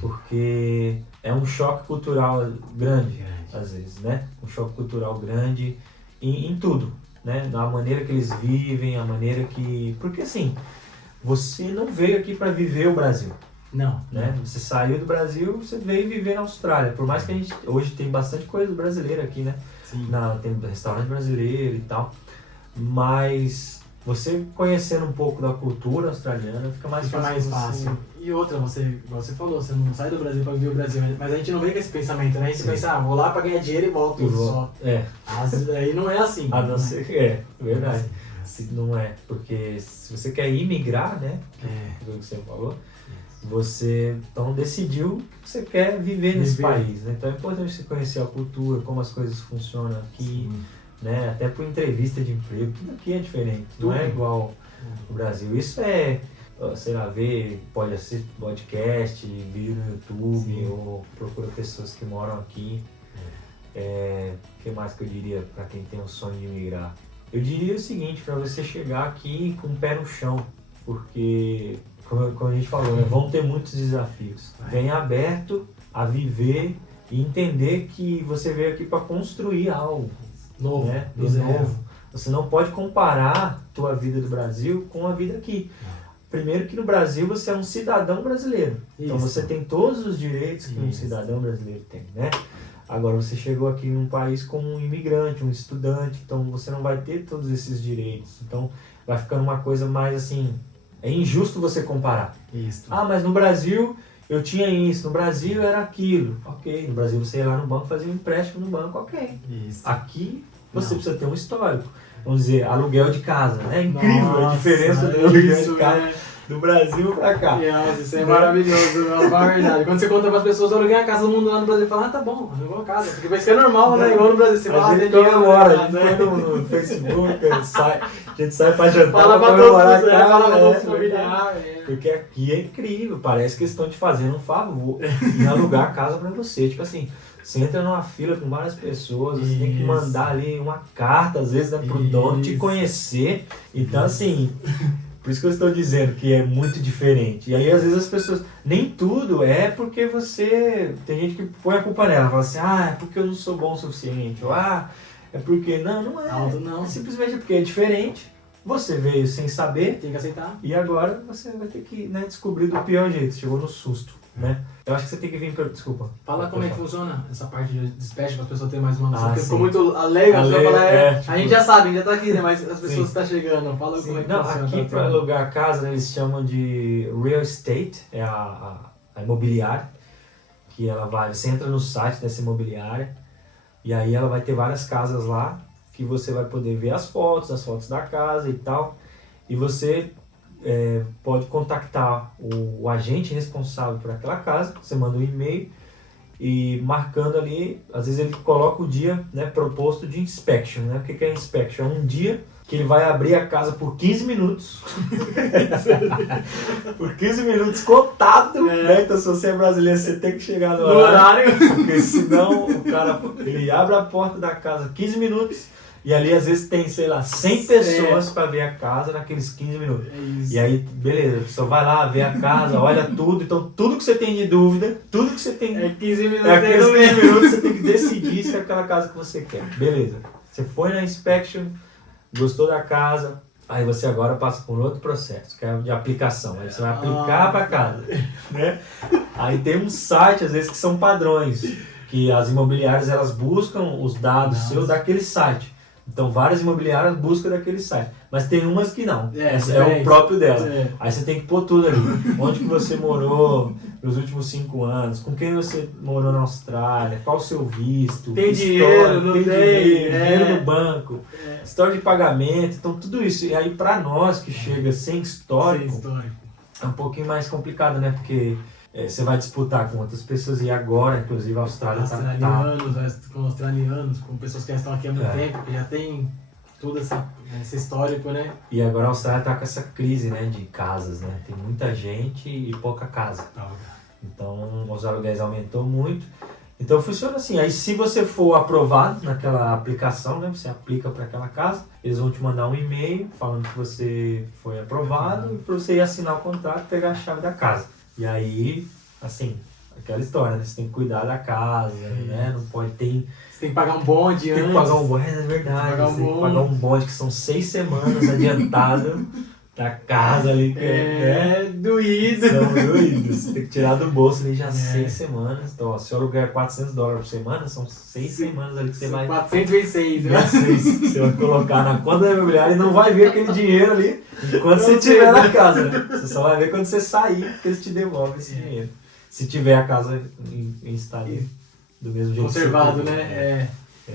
porque é um choque cultural grande, às vezes, né? Um choque cultural grande em tudo, né? Na maneira que eles vivem, a maneira que... Porque assim, você não veio aqui para viver o Brasil, Não. né? Você saiu do Brasil, você veio viver na Austrália. Por mais que a gente hoje tem bastante coisa brasileira aqui, né? Sim. Tem restaurante brasileiro e tal. Mas você conhecendo um pouco da cultura australiana, fica mais Fica fácil. mais você- fácil. E outra, você falou, você não sai do Brasil pra viver o Brasil, mas a gente não vem com esse pensamento, né? A gente Sim. pensa, vou lá pra ganhar dinheiro e volto só. É, Aí não é assim. a não ser que verdade. Sim. Não é, porque se você quer imigrar, né? É. Do que você falou, você então decidiu que você quer viver nesse país, né? Então é importante você conhecer a cultura, como as coisas funcionam aqui, né? Até por entrevista de emprego, tudo aqui é diferente, não é igual no Brasil. Isso é, sei lá, pode assistir podcast, vídeo no YouTube, ou procura pessoas que moram aqui. O que mais que eu diria para quem tem o sonho de migrar? Eu diria o seguinte, para você chegar aqui com o pé no chão, porque, como a gente falou, né, vão ter muitos desafios. Venha aberto a viver e entender que você veio aqui para construir algo Novo, né? do De zero. novo. Você não pode comparar a tua vida do Brasil com a vida aqui. Primeiro que no Brasil você é um cidadão brasileiro. Então Isso. você tem todos os direitos que um Isso. cidadão brasileiro tem, né? Agora você chegou aqui num país como um imigrante, um estudante, então você não vai ter todos esses direitos. Então vai ficando uma coisa mais assim, é injusto você comparar. Isso. Ah, mas no Brasil eu tinha isso, no Brasil era aquilo. Ok, no Brasil você ia lá no banco fazer um empréstimo no banco, ok. Isso. Aqui você Não. precisa ter um histórico. Vamos dizer, aluguel de casa. É incrível a Nossa, diferença do aluguel isso, de casa né? do Brasil pra cá. Nossa, isso é maravilhoso, não, é verdade. Quando você conta para as pessoas, eu aluguei a casa, todo mundo lá no Brasil fala, tá bom, alugou a casa. Porque parece que é normal, né? Igual no Brasil, você fala, A gente tem dinheiro, comemora, a né? gente põe no Facebook, a gente sai pra jantar Fala pra pra comemorar todos, a casa. fala pra todos os Verdade. familiares. Porque aqui é incrível, parece que eles estão te fazendo um favor em alugar a casa pra você. Tipo assim, você entra numa fila com várias pessoas, você tem que Isso. mandar ali uma carta, às vezes, né, pro dono te Isso. conhecer. Então, assim, por isso que eu estou dizendo que é muito diferente. E aí, às vezes, as pessoas... Nem tudo é porque você... Tem gente que põe a culpa nela, fala assim, é porque eu não sou bom o suficiente. Ou, é porque... Não é. Não. É simplesmente porque é diferente. Você veio sem saber. Tem que aceitar. E agora você vai ter que, né, descobrir do pior jeito. Chegou no susto, né? Eu acho que você tem que vir pra... Desculpa. Fala como é que funciona essa parte de despacho para as pessoas terem mais uma noção. Porque sim. ficou muito alegre, Alegre, a tipo- gente já sabe, a gente já tá aqui, né? Mas as pessoas Sim. estão chegando. Fala como é que Não, funciona. aqui tá? para alugar a casa, né, eles chamam de real estate, é a imobiliária, que ela vai... Você entra no site dessa imobiliária e aí ela vai ter várias casas lá que você vai poder ver as fotos da casa e tal. E você pode contactar o agente responsável por aquela casa, você manda um e-mail e marcando ali, às vezes ele coloca o dia, né, proposto de inspection, né? O que é inspection? É um dia que ele vai abrir a casa por 15 minutos. Por 15 minutos contado, né? Então se você é brasileiro, você tem que chegar no horário. Porque senão o cara, ele abre a porta da casa 15 minutos e ali às vezes tem, sei lá, 100 pessoas para ver a casa naqueles 15 minutos. É isso. E aí, beleza, a pessoa vai lá, vê a casa, olha tudo, então tudo que você tem de dúvida, tudo que você tem... É 15 minutos. Aqueles 15 minutos você tem que decidir se é aquela casa que você quer. Beleza. Você foi na inspection, gostou da casa, aí você agora passa por outro processo, que é de aplicação. Aí você vai aplicar para casa, né? Aí tem um site, às vezes, que são padrões, que as imobiliárias elas buscam os dados seus daquele site. Então várias imobiliárias buscam daquele site. Mas tem umas que não. É o próprio dela. É. Aí você tem que pôr tudo ali. Onde que você morou nos últimos 5 anos, com quem você morou na Austrália, qual o seu visto, Tem história, dinheiro, não tem, dinheiro no banco, história de pagamento, então tudo isso. E aí pra nós que chega sem histórico, é um pouquinho mais complicado, né? Porque você vai disputar com outras pessoas e agora, inclusive, a Austrália Com australianos, com pessoas que já estão aqui há muito tempo, que já tem todo esse histórico, né? E agora a Austrália tá com essa crise, né, de casas, né? Tem muita gente e pouca casa. Então, os aluguéis aumentou muito. Então, funciona assim. Aí, se você for aprovado naquela aplicação, né? Você aplica para aquela casa, eles vão te mandar um e-mail falando que você foi aprovado e para você ir assinar o contrato e pegar a chave da casa. E aí, assim, aquela história, né? Você tem que cuidar da casa, né? Não pode ter... Você tem que pagar um bonde antes. Tem que pagar um bonde, é verdade. Pagar um Você tem que bonde. pagar um bonde que são 6 semanas adiantado da casa ali, que doído. são doídos. Tem que tirar do bolso ali já 6 semanas. Então, ó, se o aluguel é $400 por semana, são 6 semanas ali que você vai... 406, né? Você vai colocar na conta da imobiliária e não vai ver aquele dinheiro ali enquanto você estiver na casa, né? Você só vai ver quando você sair que eles te devolvem esse dinheiro. Se tiver a casa em estado do mesmo jeito. Conservado, que você né?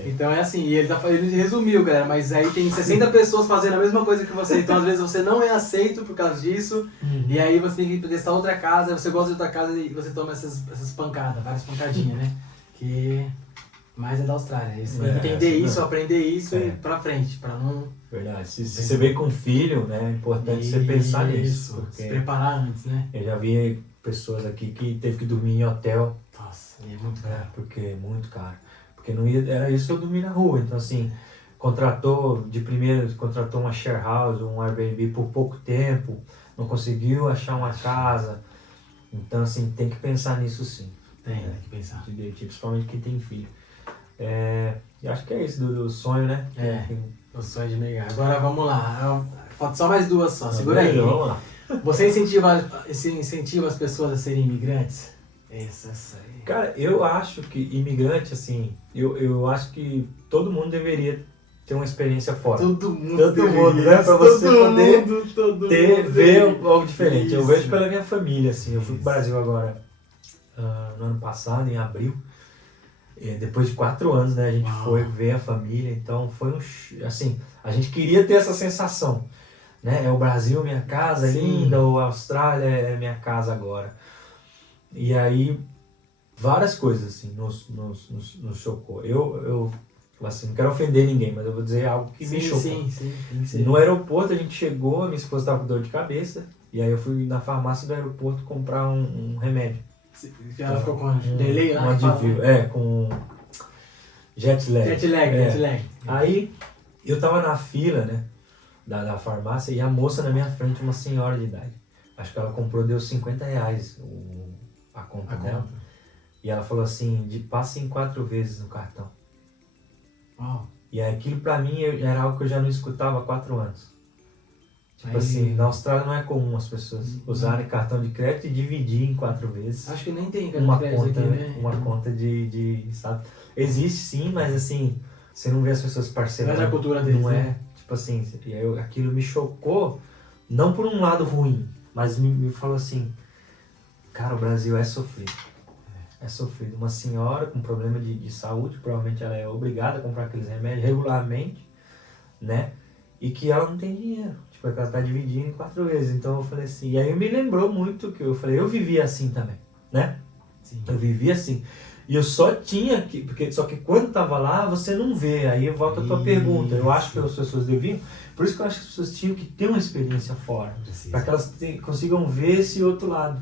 Então é assim, e ele resumiu, galera, mas aí tem 60 pessoas fazendo a mesma coisa que você, então às vezes você não é aceito por causa disso, e aí você tem que testar outra casa, você gosta de outra casa e você toma essas pancadas, várias pancadinhas, né? Que mais é da Austrália. Você tem que entender isso, aprender isso e ir pra frente, pra não... Verdade. Se você vem com filho, né, é importante você pensar nisso. Se preparar antes, né? Eu já vi pessoas aqui que teve que dormir em hotel. Nossa, é muito caro. Porque é muito caro. Porque não ia, era isso, eu dormir na rua. Então, assim, contratou uma share house, um Airbnb por pouco tempo, não conseguiu achar uma casa. Então, assim, tem que pensar nisso sim. Tem que pensar. Principalmente quem tem filho. E acho que é isso do sonho, né? O sonho de negar. Agora vamos lá. Falta só mais duas só. Segura aí. Vamos lá. Você incentiva as pessoas a serem imigrantes? Essa aí. Cara, eu acho que imigrante, assim, eu acho que todo mundo deveria ter uma experiência fora. Todo mundo, né? Pra você poder ver algo diferente. Isso. Eu vejo pela minha família, assim. Eu fui pro Brasil agora, no ano passado, em abril. Depois de 4 anos, né? A gente foi ver a família. Então, foi assim, a gente queria ter essa sensação, né? É o Brasil minha casa linda, ou a Austrália é minha casa agora. E aí, várias coisas, assim, nos chocou. Eu assim, não quero ofender ninguém, mas eu vou dizer algo que me chocou. Sim. No aeroporto, a gente chegou, minha esposa estava com dor de cabeça, e aí eu fui na farmácia do aeroporto comprar um remédio. Ela ficou com delay lá? Com jet lag. Jet lag. Aí, eu tava na fila, né, da farmácia, e a moça na minha frente, uma senhora de idade. Acho que ela comprou, deu R$50 a conta dela. E ela falou assim, passe em 4 vezes no cartão. E aquilo pra mim era algo que eu já não escutava há 4 anos. Tipo assim, na Austrália não é comum as pessoas usarem cartão de crédito e dividir em 4 vezes. Acho que nem tem cartão de crédito aqui, né? Uma conta sabe? Existe sim, mas assim, você não vê as pessoas parcelando. Não é da cultura deles, não é, né? tipo assim, e aí aquilo me chocou, não por um lado ruim, mas me falou assim, cara, o Brasil é sofrido. É sofrido. Uma senhora com problema de saúde, provavelmente ela é obrigada a comprar aqueles remédios regularmente, né? E que ela não tem dinheiro. Tipo, ela tá dividindo em 4 vezes. Então eu falei assim, e aí me lembrou muito que eu falei, eu vivia assim também, né? Sim. Eu vivia assim. E eu só tinha que, só que quando tava lá, você não vê. Aí eu volto à tua pergunta. Eu acho que as pessoas deviam, por isso que eu acho que as pessoas tinham que ter uma experiência fora, para que elas consigam ver esse outro lado.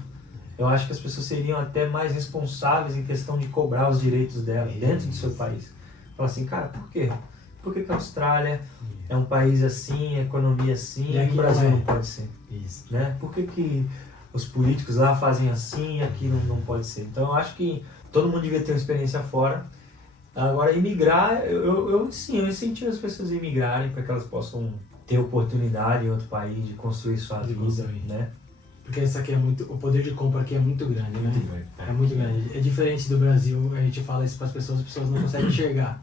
Eu acho que as pessoas seriam até mais responsáveis em questão de cobrar os direitos delas dentro do seu país. Falar assim, cara, por quê? Por que a Austrália é um país assim, a economia assim, e o Brasil não pode ser? Isso. Né? Por que os políticos lá fazem assim e aqui não pode ser? Então eu acho que todo mundo devia ter uma experiência fora. Agora, imigrar, eu incentivo as pessoas a imigrarem para que elas possam ter oportunidade em outro país de construir sua vida, né? Porque isso aqui o poder de compra aqui é muito grande, né? É muito grande. É diferente do Brasil, a gente fala isso para as pessoas não conseguem enxergar.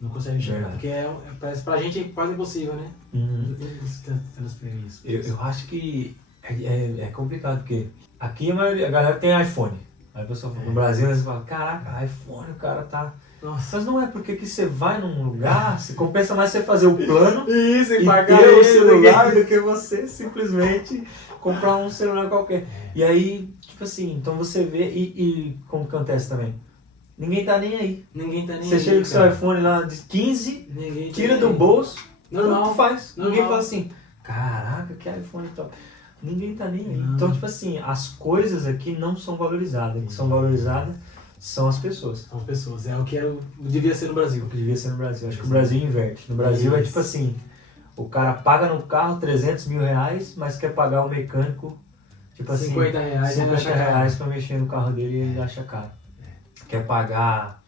Não conseguem enxergar, porque parece pra gente é quase impossível, né? Transferir isso. Eu acho que é complicado, porque aqui a galera tem iPhone. Aí a pessoa fala, no Brasil você fala, caraca, iPhone, o cara tá... Nossa. Mas não é porque que você vai num lugar, se compensa mais você fazer o plano e pagar ter o celular do que você simplesmente comprar um celular qualquer. E aí, tipo assim, então você vê, e como que acontece também? Ninguém tá nem aí. Você chega com o seu iPhone lá de 15, tira do bolso, não faz. Ninguém fala assim, caraca, que iPhone top. Ninguém tá nem aí. Então, tipo assim, as coisas aqui não são valorizadas. O que são valorizadas são as pessoas. São as pessoas. É o que devia ser no Brasil. O que devia ser no Brasil. Acho que o Brasil inverte. No Brasil é tipo assim, o cara paga no carro 300 mil reais, mas quer pagar o mecânico, tipo assim, 50 reais pra mexer no carro dele e ele acha caro. Quer pagar,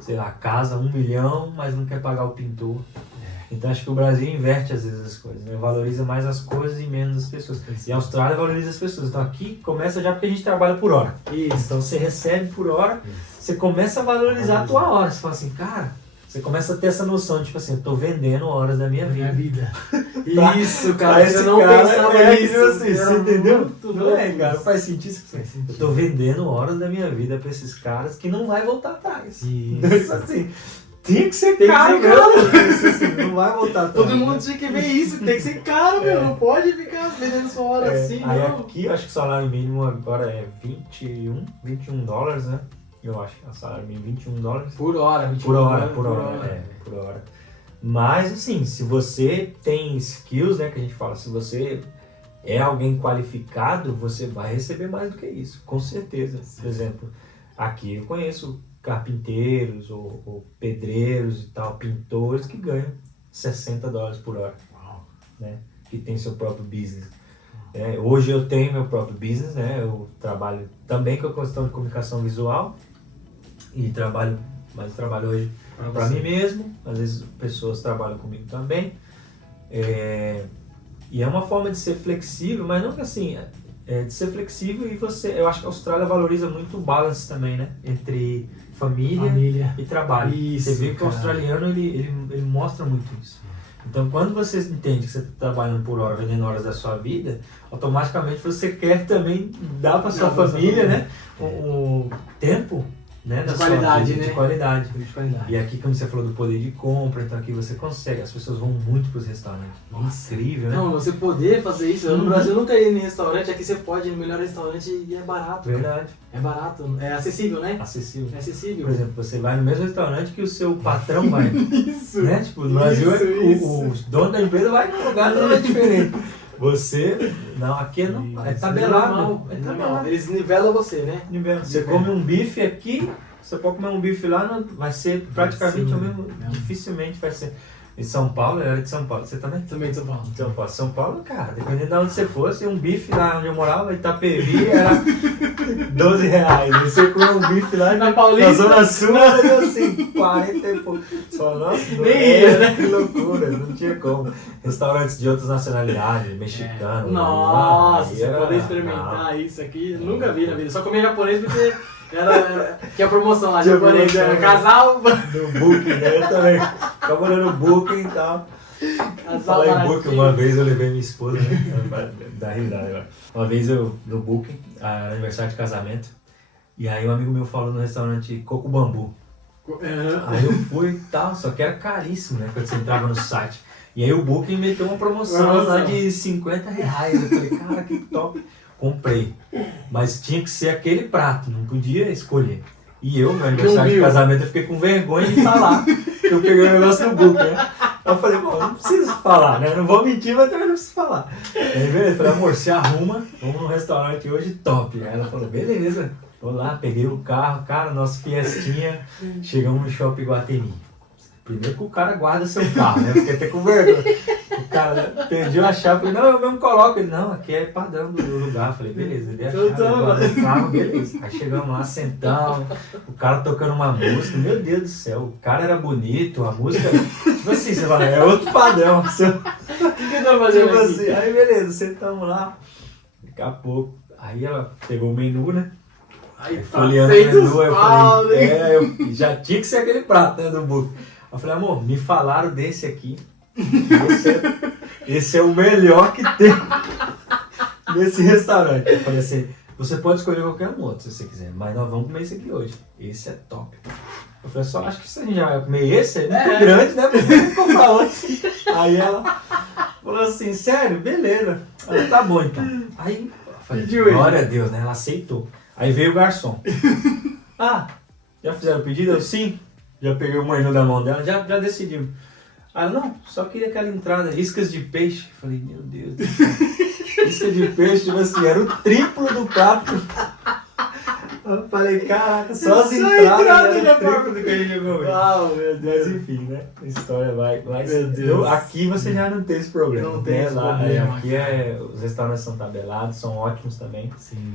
sei lá, casa 1 milhão, mas não quer pagar o pintor. Então acho que o Brasil inverte às vezes as coisas, né? Valoriza mais as coisas e menos as pessoas. E a Austrália valoriza as pessoas. Então aqui começa já porque a gente trabalha por hora. Isso. Então você recebe por hora, você começa a valorizar a tua hora. Você fala assim, cara, você começa a ter essa noção, tipo assim, eu tô vendendo horas da minha vida. Minha vida. Pra- Isso, pra cara, esse eu não cara, pensava nisso. assim, você entendeu? Muito Não é, louco cara, isso. faz sentido. Eu tô vendendo horas da minha vida pra esses caras que não vai voltar atrás. Então, isso assim, tinha que ser Tem que caro, ser caro. cara. Isso assim, não vai voltar atrás. Todo mundo né? tinha que ver isso, tem que ser caro, meu. Não pode ficar vendendo sua hora assim, Aí não. aqui eu acho que o salário mínimo agora é 21 dólares, né? Eu acho que é o salário mínimo 21 dólares. Por hora, 21 Por hora, dólares, por hora. Por hora. Mas assim, se você tem skills, né, que a gente fala, se você é alguém qualificado, você vai receber mais do que isso, com certeza. Por exemplo, aqui eu conheço carpinteiros ou pedreiros e tal, pintores que ganham 60 dólares por hora, Uau. né, que tem seu próprio business. Hoje eu tenho meu próprio business, né, eu trabalho também com a questão de comunicação visual e trabalho hoje para mim mesmo, às vezes pessoas trabalham comigo também, e é uma forma de ser flexível, mas não que assim, de ser flexível e eu acho que a Austrália valoriza muito o balance também, né, entre família e trabalho. Isso, você vê que o cara. australiano, ele mostra muito isso. Então, quando você entende que você está trabalhando por hora, vendendo horas da sua vida, automaticamente você quer também dar para sua família, né, o tempo, né, da De sua qualidade, vida, né? de qualidade. De qualidade. E aqui, como você falou do poder de compra, então aqui você consegue, as pessoas vão muito para os restaurantes. Nossa. Incrível, né? Não, você poder fazer isso, eu no Brasil nunca ia em restaurante, aqui você pode ir no melhor restaurante e é barato. Verdade. É barato, é acessível, né? Acessível. É acessível. Por exemplo, você vai no mesmo restaurante que o seu patrão vai. Isso. Né? Tipo, no Brasil, Isso. o dono da empresa vai num lugar totalmente diferente. Você, não, aqui não, é tabelado. Normal, É normal. tabelado. Eles nivelam você, né? Você come um bife aqui, você pode comer um bife lá, vai ser praticamente ser o mesmo, dificilmente vai ser. Em São Paulo, eu era de São Paulo, você também? Também de São Paulo. São Paulo, cara, dependendo de onde você fosse, um bife lá onde eu morava, Itapevi, era 12 reais. Aí você come um bife lá Na Paulista. na Zona Sul, era assim, 40 e pouco. Só, nossa, Nem ia, né? que loucura, não tinha como. Restaurantes de outras nacionalidades, mexicano. Nossa, aí você era- poder experimentar isso aqui, nunca vi na vida. Só comi japonês porque tinha promoção lá, Tinha japonês, promoção, era né? casal, No Booking, né? Eu também. Ficava olhando o Booking e tal. casal Falar em baratinho. Booking, uma vez eu levei minha esposa, né? Vai dar risada agora. Uma vez eu, no Booking, aniversário de casamento, e aí um amigo meu falou no restaurante Coco Bambu. Aí eu fui e tal, só que era caríssimo, né? Quando você entrava no site. E aí o Booking meteu uma promoção lá de 50 reais. Eu falei, cara, que top. Comprei. Mas tinha que ser aquele prato, não podia escolher. E eu, meu aniversário de viu. casamento, eu fiquei com vergonha de falar. Eu peguei o negócio no Booking, né? Eu falei, bom, não preciso falar, né? Não vou mentir, mas também não preciso falar. Aí, beleza, eu falei, amor, se arruma, vamos num restaurante hoje top. Aí ela falou, beleza. Vou lá, peguei o carro, cara, nosso Fiestinha, chegamos no Shopping Iguatemi. Primeiro que o cara guarda seu carro, né? Fiquei até com vergonha. O cara perdeu a chave, falei, não, eu mesmo coloco. Ele, não, aqui é padrão do lugar. Falei, beleza, ele deu a chave, Então, guarda o carro, beleza. Aí chegamos lá, sentamos, o cara tocando uma música, meu Deus do céu, o cara era bonito, a música, tipo assim, você fala, é outro padrão. Seu... O que que eu tô fazendo Tipo aqui? assim, aí beleza, sentamos lá, daqui a pouco, aí ela pegou o menu, né? Aí tá Folheando o feito menu, os eu pau, falei, né? eu já tinha que ser aquele prato, né, do Book. Eu falei, amor, me falaram desse aqui, esse é o melhor que tem nesse restaurante. Eu falei assim, você pode escolher qualquer um outro, se você quiser, mas nós vamos comer esse aqui hoje, esse é top. Eu falei, só acho que se a gente já vai comer esse, é muito grande, né, porque eu vou comprar outro. Aí ela falou assim, sério? Beleza. Ela, tá bom então. Aí eu falei, Pediu ele. glória a Deus, né, ela aceitou. Aí veio o garçom. Ah, já fizeram o pedido? Eu, sim. Já peguei o menu da mão dela, já decidimos. Ela, não, só queria aquela entrada, iscas de peixe. Eu falei, meu Deus do céu. Isca de peixe, tipo assim, era o triplo do prato. Eu falei, caraca, só as Só entradas entrada era já o triplo do que a gente jogou hoje. Uau, meu Deus. Mas enfim, né? A história vai. Meu Deus. Aqui você já não tem esse problema. Não tem né? esse Lá, problema, aqui os restaurantes são tabelados, são ótimos também. Sim.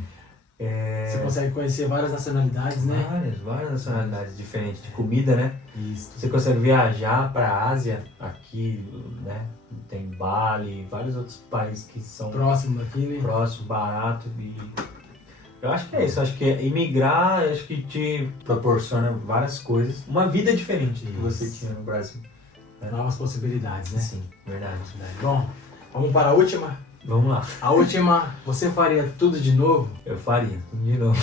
Você consegue conhecer várias nacionalidades, né? Várias nacionalidades diferentes de comida, né? Isso. Você consegue viajar para a Ásia, aqui, né? Tem Bali, vários outros países que são Próximo aqui, né? próximos, barato. E eu acho que é isso. Eu acho que imigrar, eu acho que te proporciona várias coisas. Uma vida diferente do que você tinha no Brasil. Novas possibilidades, né? Sim, verdade. Bom, vamos para a última? Vamos lá. A última, você faria tudo de novo? Eu faria, de novo.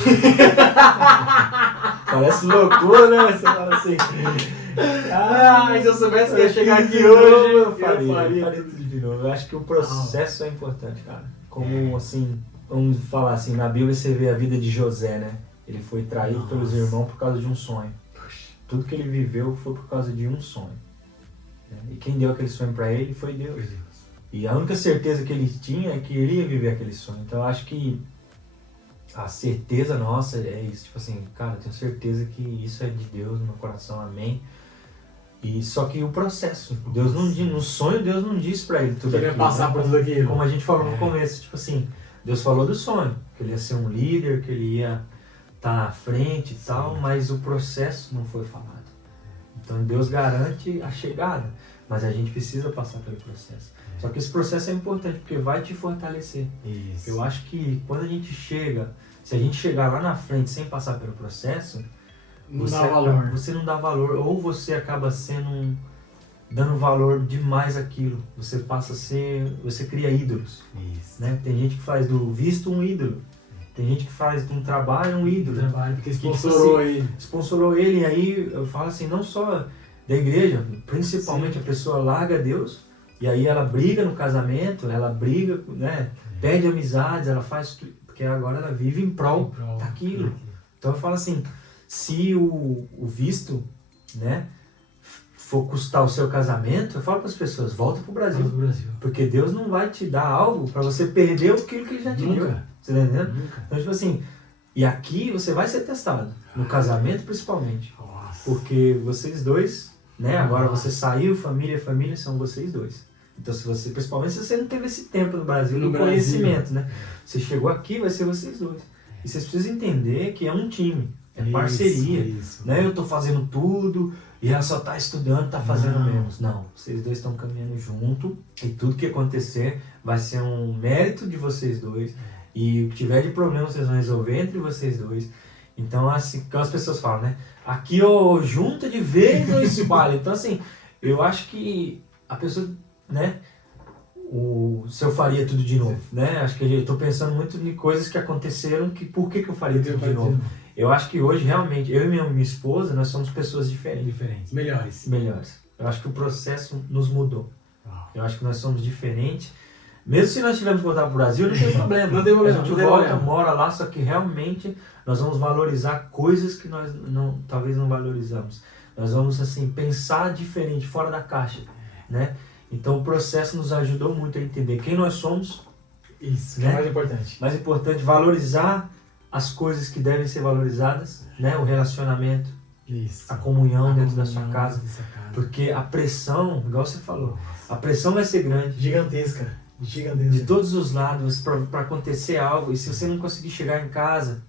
Parece loucura, né? Você fala assim. Se eu soubesse que ia chegar aqui hoje, eu faria tudo de novo. Eu acho que o processo é importante, cara. Como assim, vamos falar assim, na Bíblia você vê a vida de José, né? Ele foi traído pelos irmãos por causa de um sonho. Tudo que ele viveu foi por causa de um sonho. E quem deu aquele sonho pra ele foi Deus. E a única certeza que ele tinha é que ele ia viver aquele sonho. Então eu acho que a certeza nossa é isso. Tipo assim, cara, eu tenho certeza que isso é de Deus no meu coração, amém. E só que o processo, Deus não diz, no sonho Deus não disse pra ele tudo aquilo. Ele ia passar por tudo aquilo. Como a gente falou no começo, tipo assim, Deus falou do sonho, que ele ia ser um líder, que ele ia estar à frente e tal, mas o processo não foi falado. Então Deus garante a chegada, mas a gente precisa passar pelo processo. Só que esse processo é importante porque vai te fortalecer. Isso. Eu acho que quando a gente chega, se a gente chegar lá na frente sem passar pelo processo, você não dá valor, ou você acaba dando valor demais àquilo. Você passa a ser, você cria ídolos. Isso. Né? Tem gente que faz do visto um ídolo. Tem gente que faz de um trabalho um ídolo. Porque sponsorou ele. Sponsorou ele, e aí eu falo assim, não só da igreja, principalmente a pessoa larga Deus, e aí ela briga no casamento, ela briga, né? Perde amizades, ela faz, porque agora ela vive em prol daquilo. Então eu falo assim, se o visto, né, for custar o seu casamento, eu falo para as pessoas, volta pro Brasil. Porque Deus não vai te dar algo para você perder aquilo que ele já te deu. Você tá entendendo? Então, tipo assim, e aqui você vai ser testado, no casamento principalmente. Porque vocês dois, né, agora você saiu, família são vocês dois. Então, principalmente se você não teve esse tempo no Brasil, no conhecimento, né? Você chegou aqui, vai ser vocês dois. E vocês precisam entender que é um time, é parceria. Né? Eu tô fazendo tudo e ela só tá estudando, tá fazendo menos. Não, vocês dois estão caminhando junto e tudo que acontecer vai ser um mérito de vocês dois. E o que tiver de problema vocês vão resolver entre vocês dois. Então, assim, como as pessoas falam, né? Aqui ou junta de vez ou espalha. Então, assim, eu acho que a pessoa, né? Se eu faria tudo de novo, né? Acho que eu estou pensando muito em coisas que aconteceram, por que eu faria tudo de novo? Eu acho que hoje, realmente, eu e minha esposa, nós somos pessoas diferentes. Melhores. Eu acho que o processo nos mudou. Eu acho que nós somos diferentes. Mesmo se nós tivermos que voltar para o Brasil, não tem problema. Não tem problema. A gente volta, mora lá, só que realmente nós vamos valorizar coisas que nós talvez não valorizamos. Nós vamos, assim, pensar diferente, fora da caixa, né? Então o processo nos ajudou muito a entender quem nós somos. Isso, né? Que é mais importante. Mais importante, valorizar as coisas que devem ser valorizadas, né? O relacionamento, a comunhão dentro da sua casa. Porque a pressão, igual você falou, a pressão vai ser grande. Gigantesca. De todos os lados, para acontecer algo. E se você não conseguir chegar em casa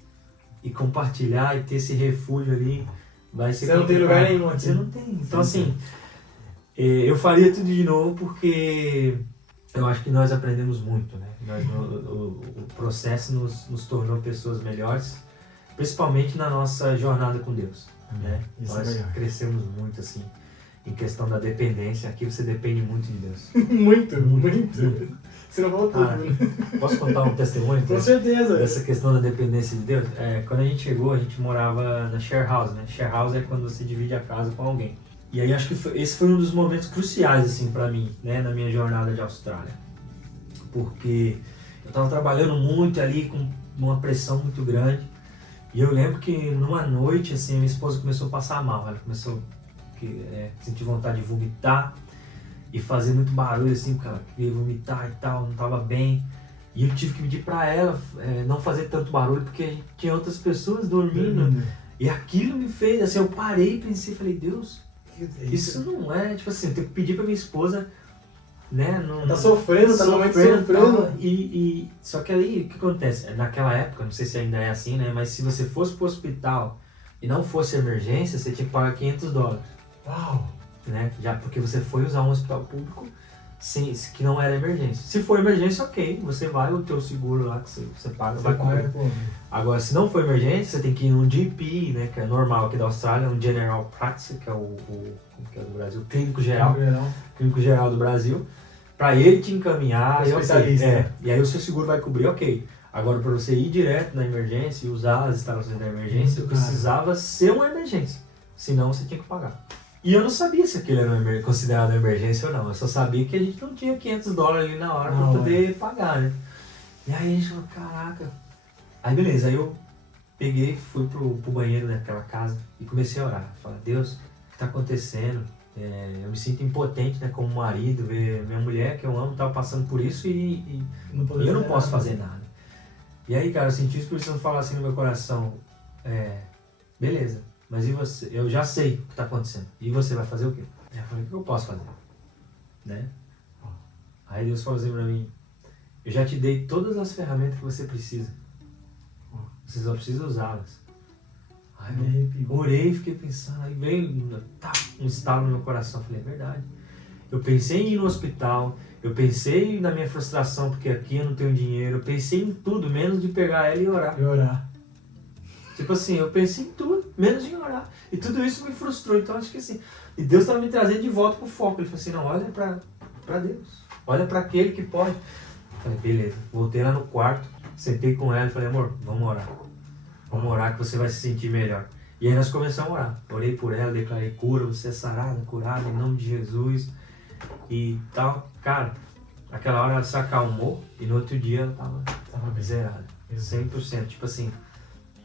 e compartilhar e ter esse refúgio ali, vai ser complicado. Você não tem lugar nenhum aqui. Você não tem. Então, assim, eu faria tudo de novo porque eu acho que nós aprendemos muito, né? O processo nos tornou pessoas melhores, principalmente na nossa jornada com Deus, né? Nós crescemos muito, assim, em questão da dependência. Aqui você depende muito de Deus. muito. Você não falou tudo. Posso contar um testemunho? Com certeza. Dessa questão da dependência de Deus? Quando a gente chegou, a gente morava na share house, né? Share house é quando você divide a casa com alguém. E aí acho que esse foi um dos momentos cruciais, assim, pra mim, né? Na minha jornada de Austrália. Porque eu tava trabalhando muito ali, com uma pressão muito grande. E eu lembro que numa noite, assim, minha esposa começou a passar mal. Ela começou sentir vontade de vomitar e fazer muito barulho, assim, porque ela queria vomitar e tal, não estava bem. E eu tive que pedir para ela não fazer tanto barulho, porque tinha outras pessoas dormindo. E aquilo me fez, assim, eu parei e pensei, falei, Deus, isso não é, tipo assim, eu tenho que pedir para minha esposa né? Não, Tá sofrendo, tá no momento sofrendo. Tal, só que aí, o que acontece? Naquela época, não sei se ainda é assim, né? Mas se você fosse pro hospital e não fosse emergência, você tinha que pagar $500. Uau! Né? Já porque você foi usar um hospital público que não era emergência. Se for emergência, ok, você vai, o teu seguro lá que você paga, vai cobrir. Agora, se não for emergência, você tem que ir num GP, né, que é normal aqui da Austrália, um General Practice, que é como que é do Brasil, Clínico Geral do Brasil, para ele te encaminhar, e aí o seu seguro vai cobrir, ok. Agora, para você ir direto na emergência e usar as instalações da emergência, precisava ser uma emergência, senão você tinha que pagar. E eu não sabia se aquilo era considerado emergência ou não. Eu só sabia que a gente não tinha $500 ali na hora para poder pagar, né? E aí a gente falou, caraca. Aí beleza, aí eu peguei, fui pro banheiro daquela casa e comecei a orar. Falei, Deus, o que tá acontecendo? Eu me sinto impotente, né, como marido, ver minha mulher que eu amo tava passando por isso e eu não posso fazer nada. E aí, cara, eu senti o Espírito Santo falar assim no meu coração, beleza. Mas e você? Eu já sei o que está acontecendo. E você vai fazer o quê? Eu falei, o que eu posso fazer? Né? Aí Deus falou assim pra mim, eu já te dei todas as ferramentas que você precisa. Você só precisa usá-las. Aí eu orei, fiquei pensando, aí veio um estalo no meu coração. Eu falei, é verdade. Eu pensei em ir no hospital, eu pensei na minha frustração, porque aqui eu não tenho dinheiro, eu pensei em tudo, menos de pegar ela e orar. Tipo assim, eu pensei em tudo, menos em orar. E tudo isso me frustrou. Então acho que assim, e Deus estava me trazendo de volta pro foco. Ele falou assim, não, olha pra Deus. Olha pra aquele que pode. Eu falei, beleza. Voltei lá no quarto, sentei com ela e falei, amor, vamos orar. Vamos orar que você vai se sentir melhor. E aí nós começamos a orar. Orei por ela, declarei cura, você é sarada, curada, em nome de Jesus. E tal. Cara, aquela hora ela se acalmou e no outro dia ela tava zerada. 100%. Tipo assim...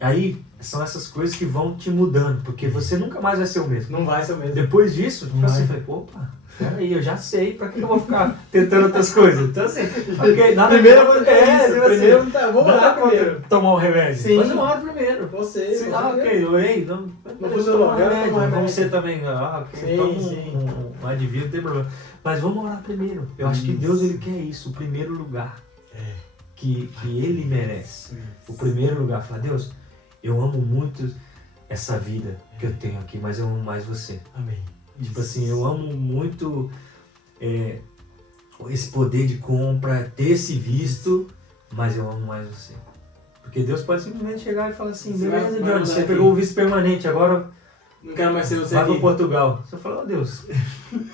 Aí, são essas coisas que vão te mudando, porque você nunca mais vai ser o mesmo. Não vai ser o mesmo. Depois disso, tipo assim, eu falei, opa, peraí, eu já sei, pra que eu vou ficar tentando outras coisas? Então assim, ok, nada primeiro vamos orar primeiro. Tomar um remédio. Sim. Mas eu oro primeiro. Você. Ok, orei, não funcionou, vamos ser também, ok, toma sim. Um advil, não tem problema. Mas vamos orar primeiro. Eu acho que Deus, Ele quer isso, o primeiro lugar. Que Ele merece. O primeiro lugar, falar, Deus, eu amo muito essa vida que eu tenho aqui, mas eu amo mais você. Amém. Tipo assim, eu amo muito esse poder de compra, ter esse visto, mas eu amo mais você. Porque Deus pode simplesmente chegar e falar assim, beleza, Johnny, você pegou o visto permanente, agora não quero mais ser você vai aqui. para Portugal. Você fala, Deus,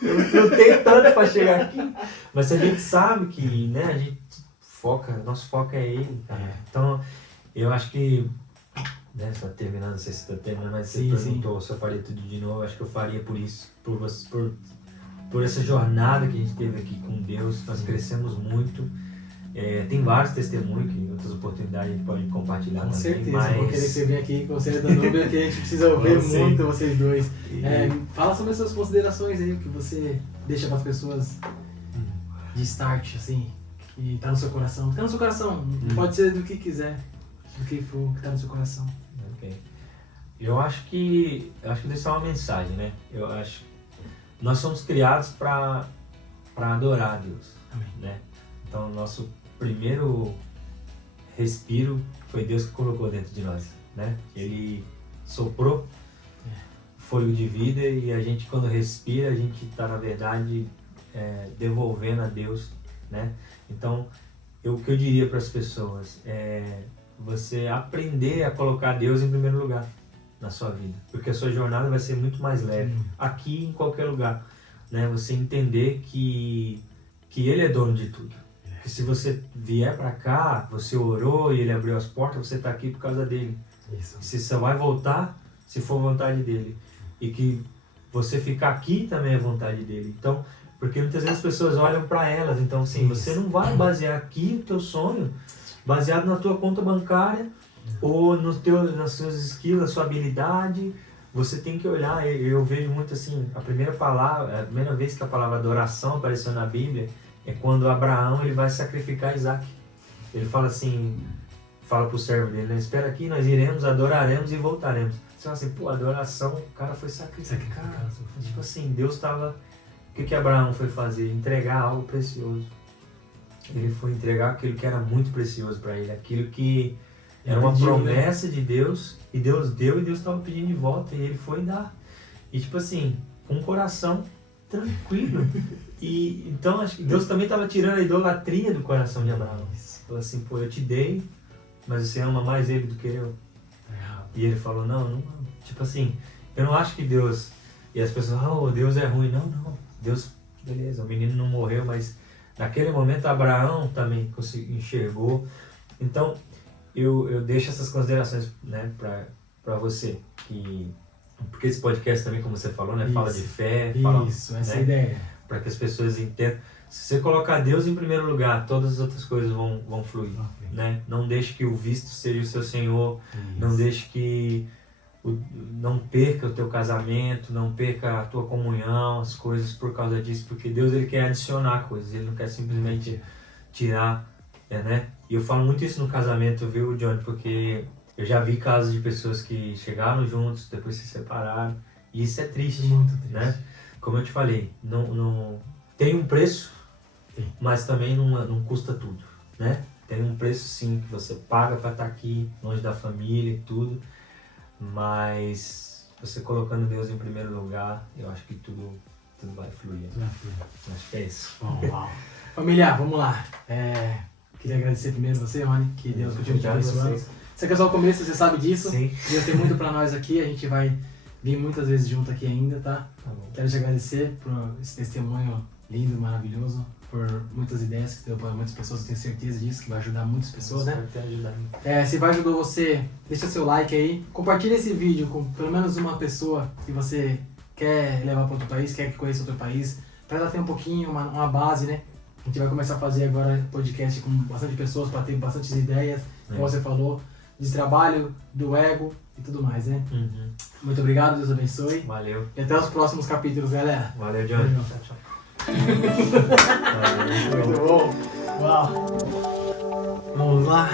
eu tenho tanto para chegar aqui. Mas a gente sabe que, né, a gente nosso foco é Ele. Então, eu acho que, né, só terminando, não sei se está terminando, mas você perguntou se eu faria tudo de novo, acho que eu faria por isso, por essa jornada que a gente teve aqui com Deus, nós crescemos muito, tem vários testemunhos que em outras oportunidades a gente pode compartilhar com também. certeza, mas... vou querer que você venha aqui com você da Núbia, que a gente precisa ouvir muito vocês dois. Fala sobre as suas considerações aí, o que você deixa para as pessoas de start, assim, que tá no seu coração. Tá no seu coração, pode ser do que quiser, do que for que tá no seu coração. Ok. Eu acho que deixar uma mensagem, né? Eu acho que nós somos criados para adorar a Deus. Amém. Né? Então, nosso primeiro respiro foi Deus que colocou dentro de nós, né? Ele soprou fôlego de vida e a gente, quando respira, a gente está, na verdade, devolvendo a Deus, né? Então, o que eu diria para as pessoas é você aprender a colocar Deus em primeiro lugar na sua vida, porque a sua jornada vai ser muito mais leve, aqui em qualquer lugar, né? Você entender que Ele é dono de tudo, que se você vier para cá, você orou e Ele abriu as portas, você está aqui por causa dele. Isso. Se você vai voltar, se for vontade dele, e que você ficar aqui também é vontade dele. Então, porque muitas vezes as pessoas olham para elas, então assim, você não vai basear aqui o teu sonho baseado na tua conta bancária ou nas suas skills, na sua habilidade. Você tem que olhar, eu vejo muito assim, a primeira vez que a palavra adoração apareceu na Bíblia é quando Abraão ele vai sacrificar Isaac. Ele fala assim, fala pro servo dele, né? Espera aqui, nós iremos, adoraremos e voltaremos. Você fala assim, pô, adoração, o cara foi sacrificado. Tipo assim, Deus estava que Abraão foi fazer? Entregar algo precioso. Ele foi entregar aquilo que era muito precioso para ele, aquilo que era uma promessa de Deus, e Deus deu, e Deus estava pedindo de volta, e ele foi dar. E tipo assim, com um coração tranquilo. E então acho que Deus também estava tirando a idolatria do coração de Abraão. Falou assim, pô, eu te dei, mas você ama mais ele do que eu. E ele falou, não. Tipo assim, eu não acho que Deus... E as pessoas, Deus é ruim. Não. Deus, beleza, o menino não morreu, mas naquele momento Abraão também enxergou. Então, eu deixo essas considerações, né, para você. Porque esse podcast também, como você falou, né, fala de fé. Essa é a ideia. Para que as pessoas entendam. Se você colocar Deus em primeiro lugar, todas as outras coisas vão fluir. Né? Não deixe que o visto seja o seu Senhor. Isso. Não deixe que... não perca o teu casamento, não perca a tua comunhão, as coisas por causa disso. Porque Deus, ele quer adicionar coisas. Ele não quer simplesmente tirar, né? E eu falo muito isso no casamento, viu, Johnny? Porque eu já vi casos de pessoas que chegaram juntos, depois se separaram. E isso é triste. Muito triste. Né? Como eu te falei, não tem um preço, mas também não custa tudo, né? Tem um preço sim que você paga para estar aqui, longe da família e tudo, mas você colocando Deus em primeiro lugar, eu acho que tudo vai fluir. Acho que é isso. Uau. Família, vamos lá. Queria agradecer primeiro você, Rony, que Deus continue te abençoando. Você que é só o começo, você sabe disso. Sim. Deus tem muito para nós aqui, a gente vai vir muitas vezes junto aqui ainda, tá? Quero te agradecer por esse testemunho lindo, maravilhoso, por muitas ideias que deu para muitas pessoas, eu tenho certeza disso, que vai ajudar muitas pessoas, né? Se vai ajudar você, deixa seu like aí, compartilha esse vídeo com pelo menos uma pessoa que você quer levar para outro país, quer que conheça outro país, para ela ter um pouquinho, uma base, né? A gente vai começar a fazer agora podcast com bastante pessoas, para ter bastantes ideias, como você falou, de trabalho, do ego e tudo mais, né? Uhum. Muito obrigado, Deus abençoe. Valeu. E até os próximos capítulos, galera. Valeu, Johnny. Tchau. Muito bom. Uau. Vamos lá.